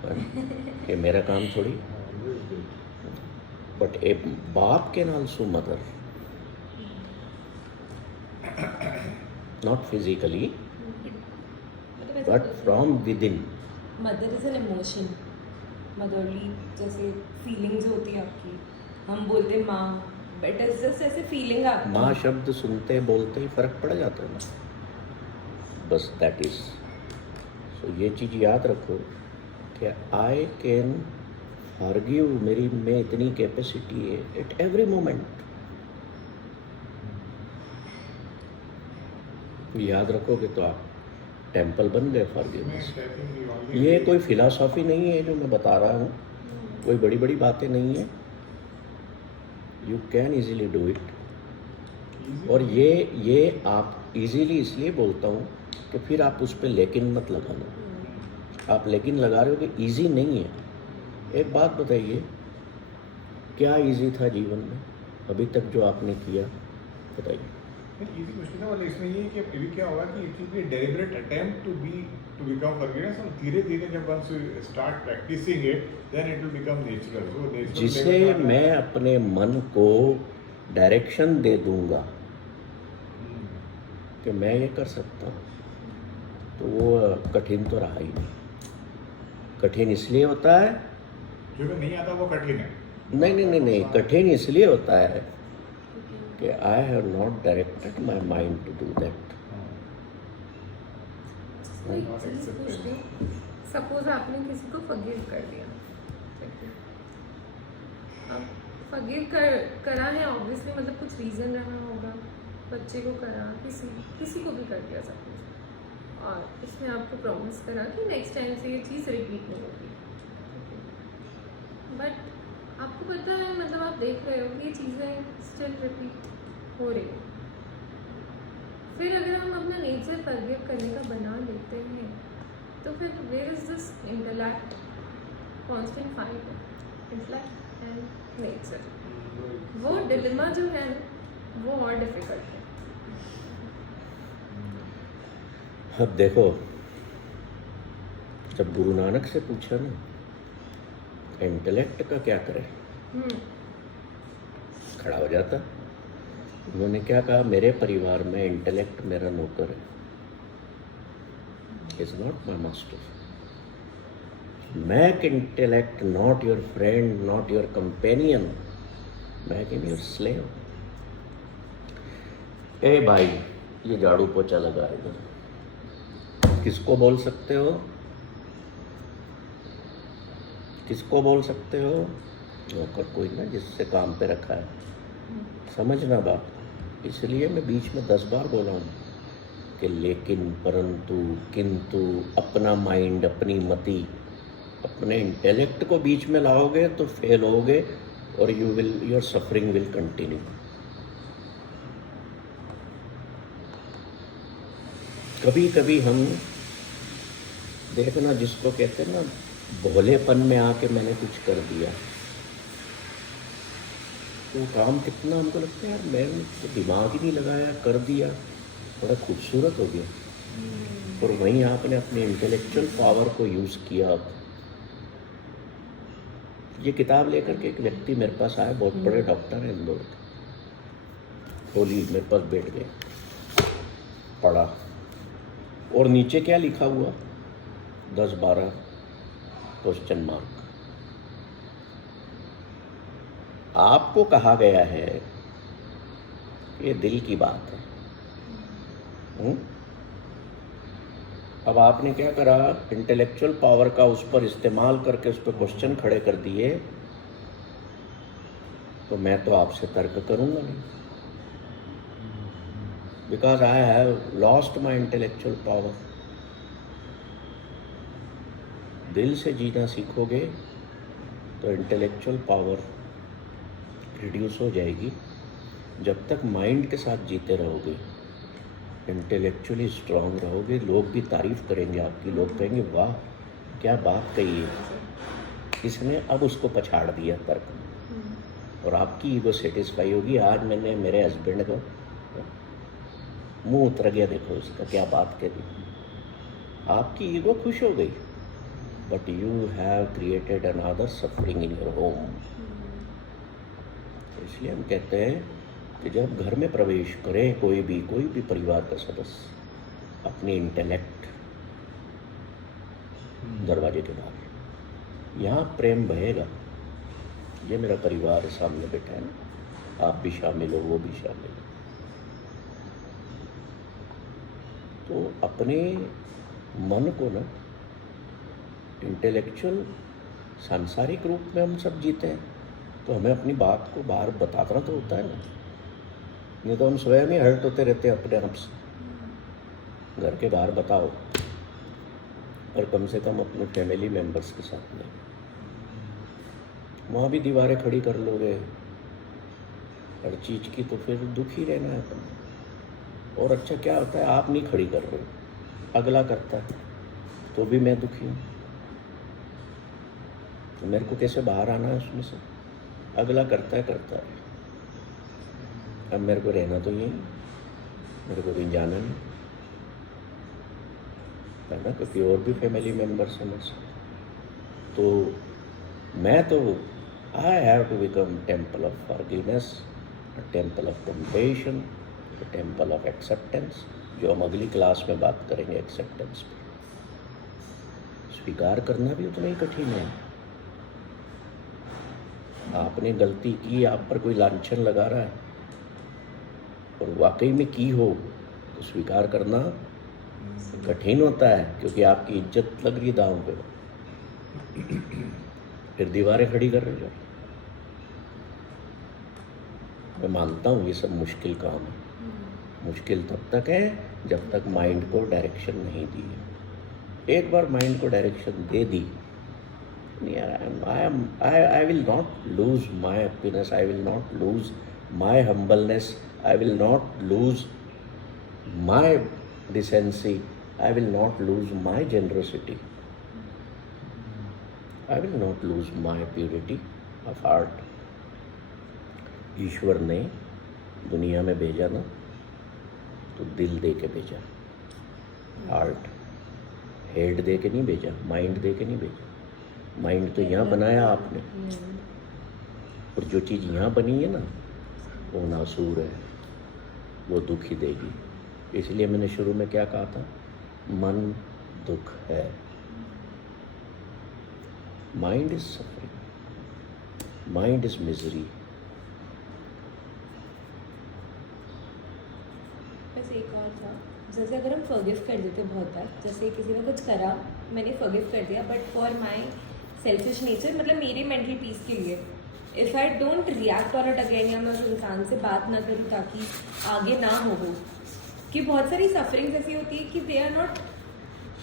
था, ये मेरा काम थोड़ी। बट ए बाप can also mother, not physically but from with in. Mother is an emotion, motherly जैसे फीलिंग्स होती है आपकी, हम बोलते हैं माँ, बट इट्स जस्ट ऐसे फीलिंग आपकी। माँ शब्द सुनते बोलते ही फर्क पड़ जाता है ना, बस दैट इज। सो ये चीज़ याद रखो कि आई कैन फॉरगिव, मेरी में इतनी कैपेसिटी है एट एवरी मोमेंट। याद रखोगे तो आप टेम्पल बन गए फॉरगिवनेस। ये कोई फिलॉसफी नहीं है जो मैं बता रहा हूँ, कोई बड़ी बड़ी बातें नहीं है, you can easily do it. और ये आप इजीली इसलिए बोलता हूँ कि फिर आप उस पर लेकिन मत लगाना। आप लेकिन लगा रहे हो कि इजी नहीं है। एक बात बताइए, क्या इजी था जीवन में अभी तक जो आपने किया, बताइए। इजी कुछ नहीं था, मतलब इसमें ये है कि अभी क्या होगा कि it will be deliberate attempt to become forgiveness, और धीरे धीरे जब once you start practising it then it will become natural. So natural जिसे मैं अपने मन को डायरेक्शन दे दूंगा कि मैं ये कर सकता हूँ, तो वो कठिन तो रहा ही नहीं। कठिन इसलिए होता है, जो भी नहीं आता वो कठिन है। नहीं, कठिन इसलिए होता है कि I have not directed my mind to do that. Suppose आपने किसी को फॉरगिव कर दिया, अब फॉरगिव करा है ऑब्वियसली, मतलब कुछ रीज़न रहा होगा, बच्चे को करा, किसी को भी कर दिया सपोज, और इसने आपको प्रॉमिस करा कि नेक्स्ट टाइम से ये चीज़ रिपीट नहीं होगी, बट आपको पता है, मतलब आप देख रहे हो कि ये चीज़ें स्टिल रिपीट हो रही है। फिर अगर हम अपना नेचर फॉरगिव करने का बना लेते हैं, तो फिर where is this intellect constant fight है, इंटेलेक्ट एंड नेचर। वो डिलेमा जो है वो और डिफिकल्ट है। अब देखो, जब गुरु नानक से पूछा ना इंटेलेक्ट का क्या करें, खड़ा हो जाता। उन्होंने क्या कहा, मेरे परिवार में इंटेलेक्ट मेरा नौकर है, is not my master. Make intellect not your friend, not your companion, make him your slave. ए भाई, ये झाड़ू पोछा लगा इधर, किसको बोल सकते हो, किसको बोल सकते हो? नौकर कोई ना जिससे काम पे रखा है। समझना बात, इसलिए मैं बीच में 10 बार बोला हूँ कि लेकिन, परंतु, किंतु, अपना माइंड, अपनी मति, अपने इंटेलेक्ट को बीच में लाओगे तो फेल होगे और योर सफरिंग विल कंटिन्यू। कभी कभी हम देखना, जिसको कहते हैं ना भोलेपन में आके मैंने कुछ कर दिया, तो काम कितना हमको लगता है यार मैंने तो दिमाग ही नहीं लगाया, कर दिया, बड़ा खूबसूरत हो गया। और वहीं आपने अपने इंटेलेक्चुअल पावर को यूज़ किया। ये किताब लेकर के एक व्यक्ति मेरे पास आया, बहुत बड़े डॉक्टर हैं इंदौर के, खोली मेरे पास बैठ गए, पढ़ा, और नीचे क्या लिखा हुआ, 10-12 क्वेश्चन मार्क। आपको कहा गया है ये दिल की बात है। अब आपने क्या करा, इंटेलेक्चुअल पावर का उस पर इस्तेमाल करके उस पर क्वेश्चन खड़े कर दिए, तो मैं तो आपसे तर्क करूंगा नहीं, because I have lost my intellectual power. दिल से जीना सीखोगे तो इंटेलेक्चुअल पावर रिड्यूस हो जाएगी। जब तक माइंड के साथ जीते रहोगे, इंटेलेक्चुअली स्ट्रांग रहोगे, लोग भी तारीफ करेंगे आपकी, लोग कहेंगे वाह क्या बात कही है इसने, अब उसको पछाड़ दिया तर्क में, और आपकी ईगो सेटिस्फाई होगी। आज मैंने मेरे हस्बैंड को मुंह उतर गया, देखो उसका क्या बात करी, आपकी ईगो खुश हो गई, but you have created another suffering in your home. इसलिए हम कहते हैं कि जब घर में प्रवेश करें कोई भी परिवार का सदस्य, अपनी इंटेलेक्ट दरवाजे के बाहर, यहाँ प्रेम बहेगा। ये मेरा परिवार है, सामने बैठा है ना, आप भी शामिल हो, वो भी शामिल हो। तो अपने मन को ना इंटेलेक्चुअल सांसारिक रूप में हम सब जीते हैं, तो हमें अपनी बात को बाहर बताना तो होता है ना, नहीं तो हम स्वयं ही हर्ट होते रहते हैं अपने आप से। घर के बाहर बताओ, और कम से कम अपने फैमिली मेंबर्स के साथ में, वहाँ भी दीवारें खड़ी कर लोगे हर चीज़ की, तो फिर दुखी रहना है अपन। और अच्छा क्या होता है, आप नहीं खड़ी कर रहे हो, अगला करता है, तो भी मैं दुखी हूँ, तो मेरे को कैसे बाहर आना है उसमें से? अगला करता है। अब मेरे को रहना तो यही, मेरे को कहीं जाना नहीं है ना, क्योंकि और भी फैमिली मेम्बर्स हैं मेरे साथ। तो मैं तो I have to become temple of forgiveness, temple of compassion, temple of acceptance, जो हम अगली क्लास में बात करेंगे एक्सेप्टेंस पे। स्वीकार करना भी उतना ही कठिन है। आपने गलती की, आप पर कोई लांछन लगा रहा है और वाकई में की हो, तो स्वीकार करना कठिन होता है, क्योंकि आपकी इज्जत लग रही दांव पे, फिर दीवारें खड़ी कर रहे हो। मैं मानता हूँ ये सब मुश्किल काम है, मुश्किल तब तक है जब तक माइंड को डायरेक्शन नहीं दी है। एक बार माइंड को direction they the, I will not lose my happiness, I will not lose my humbleness, I will not lose my decency, I will not lose my generosity, I will not lose my purity of heart. ईश्वर ने दुनिया में भेजा ना, तो दिल दे के भेजा, heart, head they के नहीं भेजा, माइंड दे के नहीं भेजा। माइंड तो यहाँ बनाया आपने, और जो चीज़ यहाँ बनी है ना, वो नासूर है, वो दुख ही देगी। इसलिए मैंने शुरू में क्या कहा था, मन दुख है, mind is suffering, mind is misery. बस एक और था, जैसे अगर हम फॉरगिव कर देते बहुत बार, जैसे किसी ने कुछ करा, मैंने फॉरगिव कर दिया, but for my selfish nature, मतलब मेरे मेंटल पीस के लिए, if I don't react on it again, या मैं उस इंसान से बात ना करूँ ताकि आगे ना हो वो, कि बहुत सारी सफरिंग्स ऐसी होती है कि दे आर नॉट,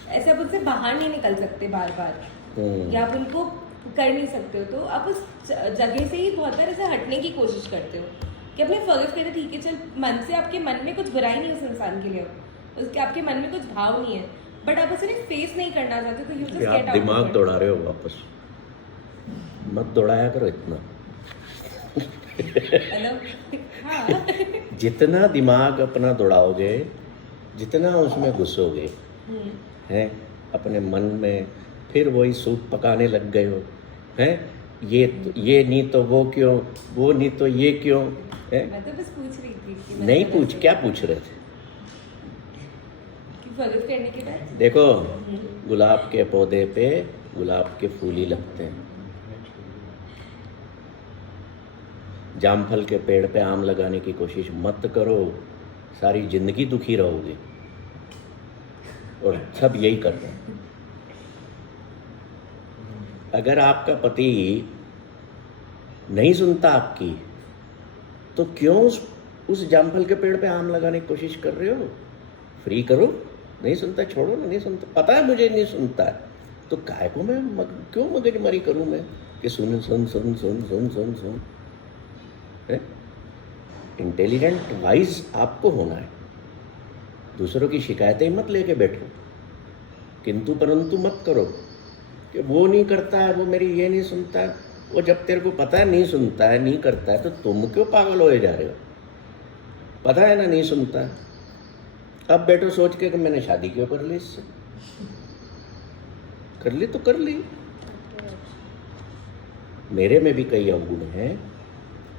ऐसे आप उनसे बाहर नहीं निकल सकते बार बार, या आप उनको कर नहीं सकते हो, तो आप उस जगह से ही बहुत बार ऐसे हटने की कोशिश करते हो कि अपने फॉरगिव करते, ठीक है चल, मन से आपके मन में कुछ बुराई नहीं है उस इंसान के लिए, उसके आपके मन में कुछ भाव नहीं है, बट आप उसे फेस नहीं करना चाहते, तो यू जस्ट गेट आउट। दिमाग दौड़ा रहे हो वापस, मत दौड़ाया करो इतना। हाँ। जितना दिमाग अपना दौड़ाओगे, जितना उसमें घुसोगे हैं अपने मन में, फिर वही सूप पकाने लग गए हो, हैं ये नहीं तो वो क्यों, वो नहीं तो ये क्यों है? मैं तो बस पूछ रही थी कि नहीं पूछ, क्या पूछ रहे थे? कि फॉरगिव करने के बाद देखो, गुलाब के पौधे पे गुलाब के फूल ही लगते हैं, जामफल के पेड़ पे आम लगाने की कोशिश मत करो, सारी जिंदगी दुखी रहोगे। और सब यही कर रहे हैं। अगर आपका पति नहीं सुनता आपकी, तो क्यों उस जामफल के पेड़ पे आम लगाने की कोशिश कर रहे हो? फ्री करो। नहीं सुनता छोड़ो ना, नहीं सुनता, पता है मुझे नहीं सुनता है, तो काय को मैं क्यों मगजमारी करूं मैं कि सुन सुन सुन सुन सुन सुन सुन। इंटेलिजेंट वाइज आपको होना है, दूसरों की शिकायतें मत लेके बैठो, किंतु परंतु मत करो कि वो नहीं करता है, वो मेरी ये नहीं सुनता है। वो जब तेरे को पता है नहीं सुनता है, नहीं करता है, तो तुम क्यों पागल होए जा रहे हो? पता है ना नहीं सुनता है। अब बैठो सोच के कि मैंने शादी क्यों कर ली इससे। कर ली तो कर ली। मेरे में भी कई अवगुण हैं,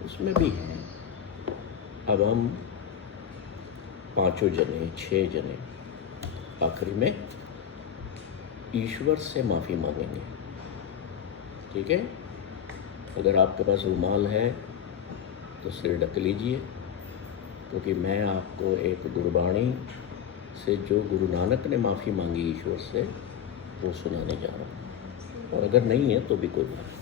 उसमें भी हैं। अब हम 5 जने 6 जने आखिरी में ईश्वर से माफ़ी मांगेंगे, ठीक है? अगर आपके पास रुमाल है तो सिर ढक लीजिए, क्योंकि मैं आपको एक गुरबाणी से जो गुरु नानक ने माफ़ी मांगी ईश्वर से, वो सुनाने जा रहा हूँ। और अगर नहीं है तो भी कोई बात नहीं।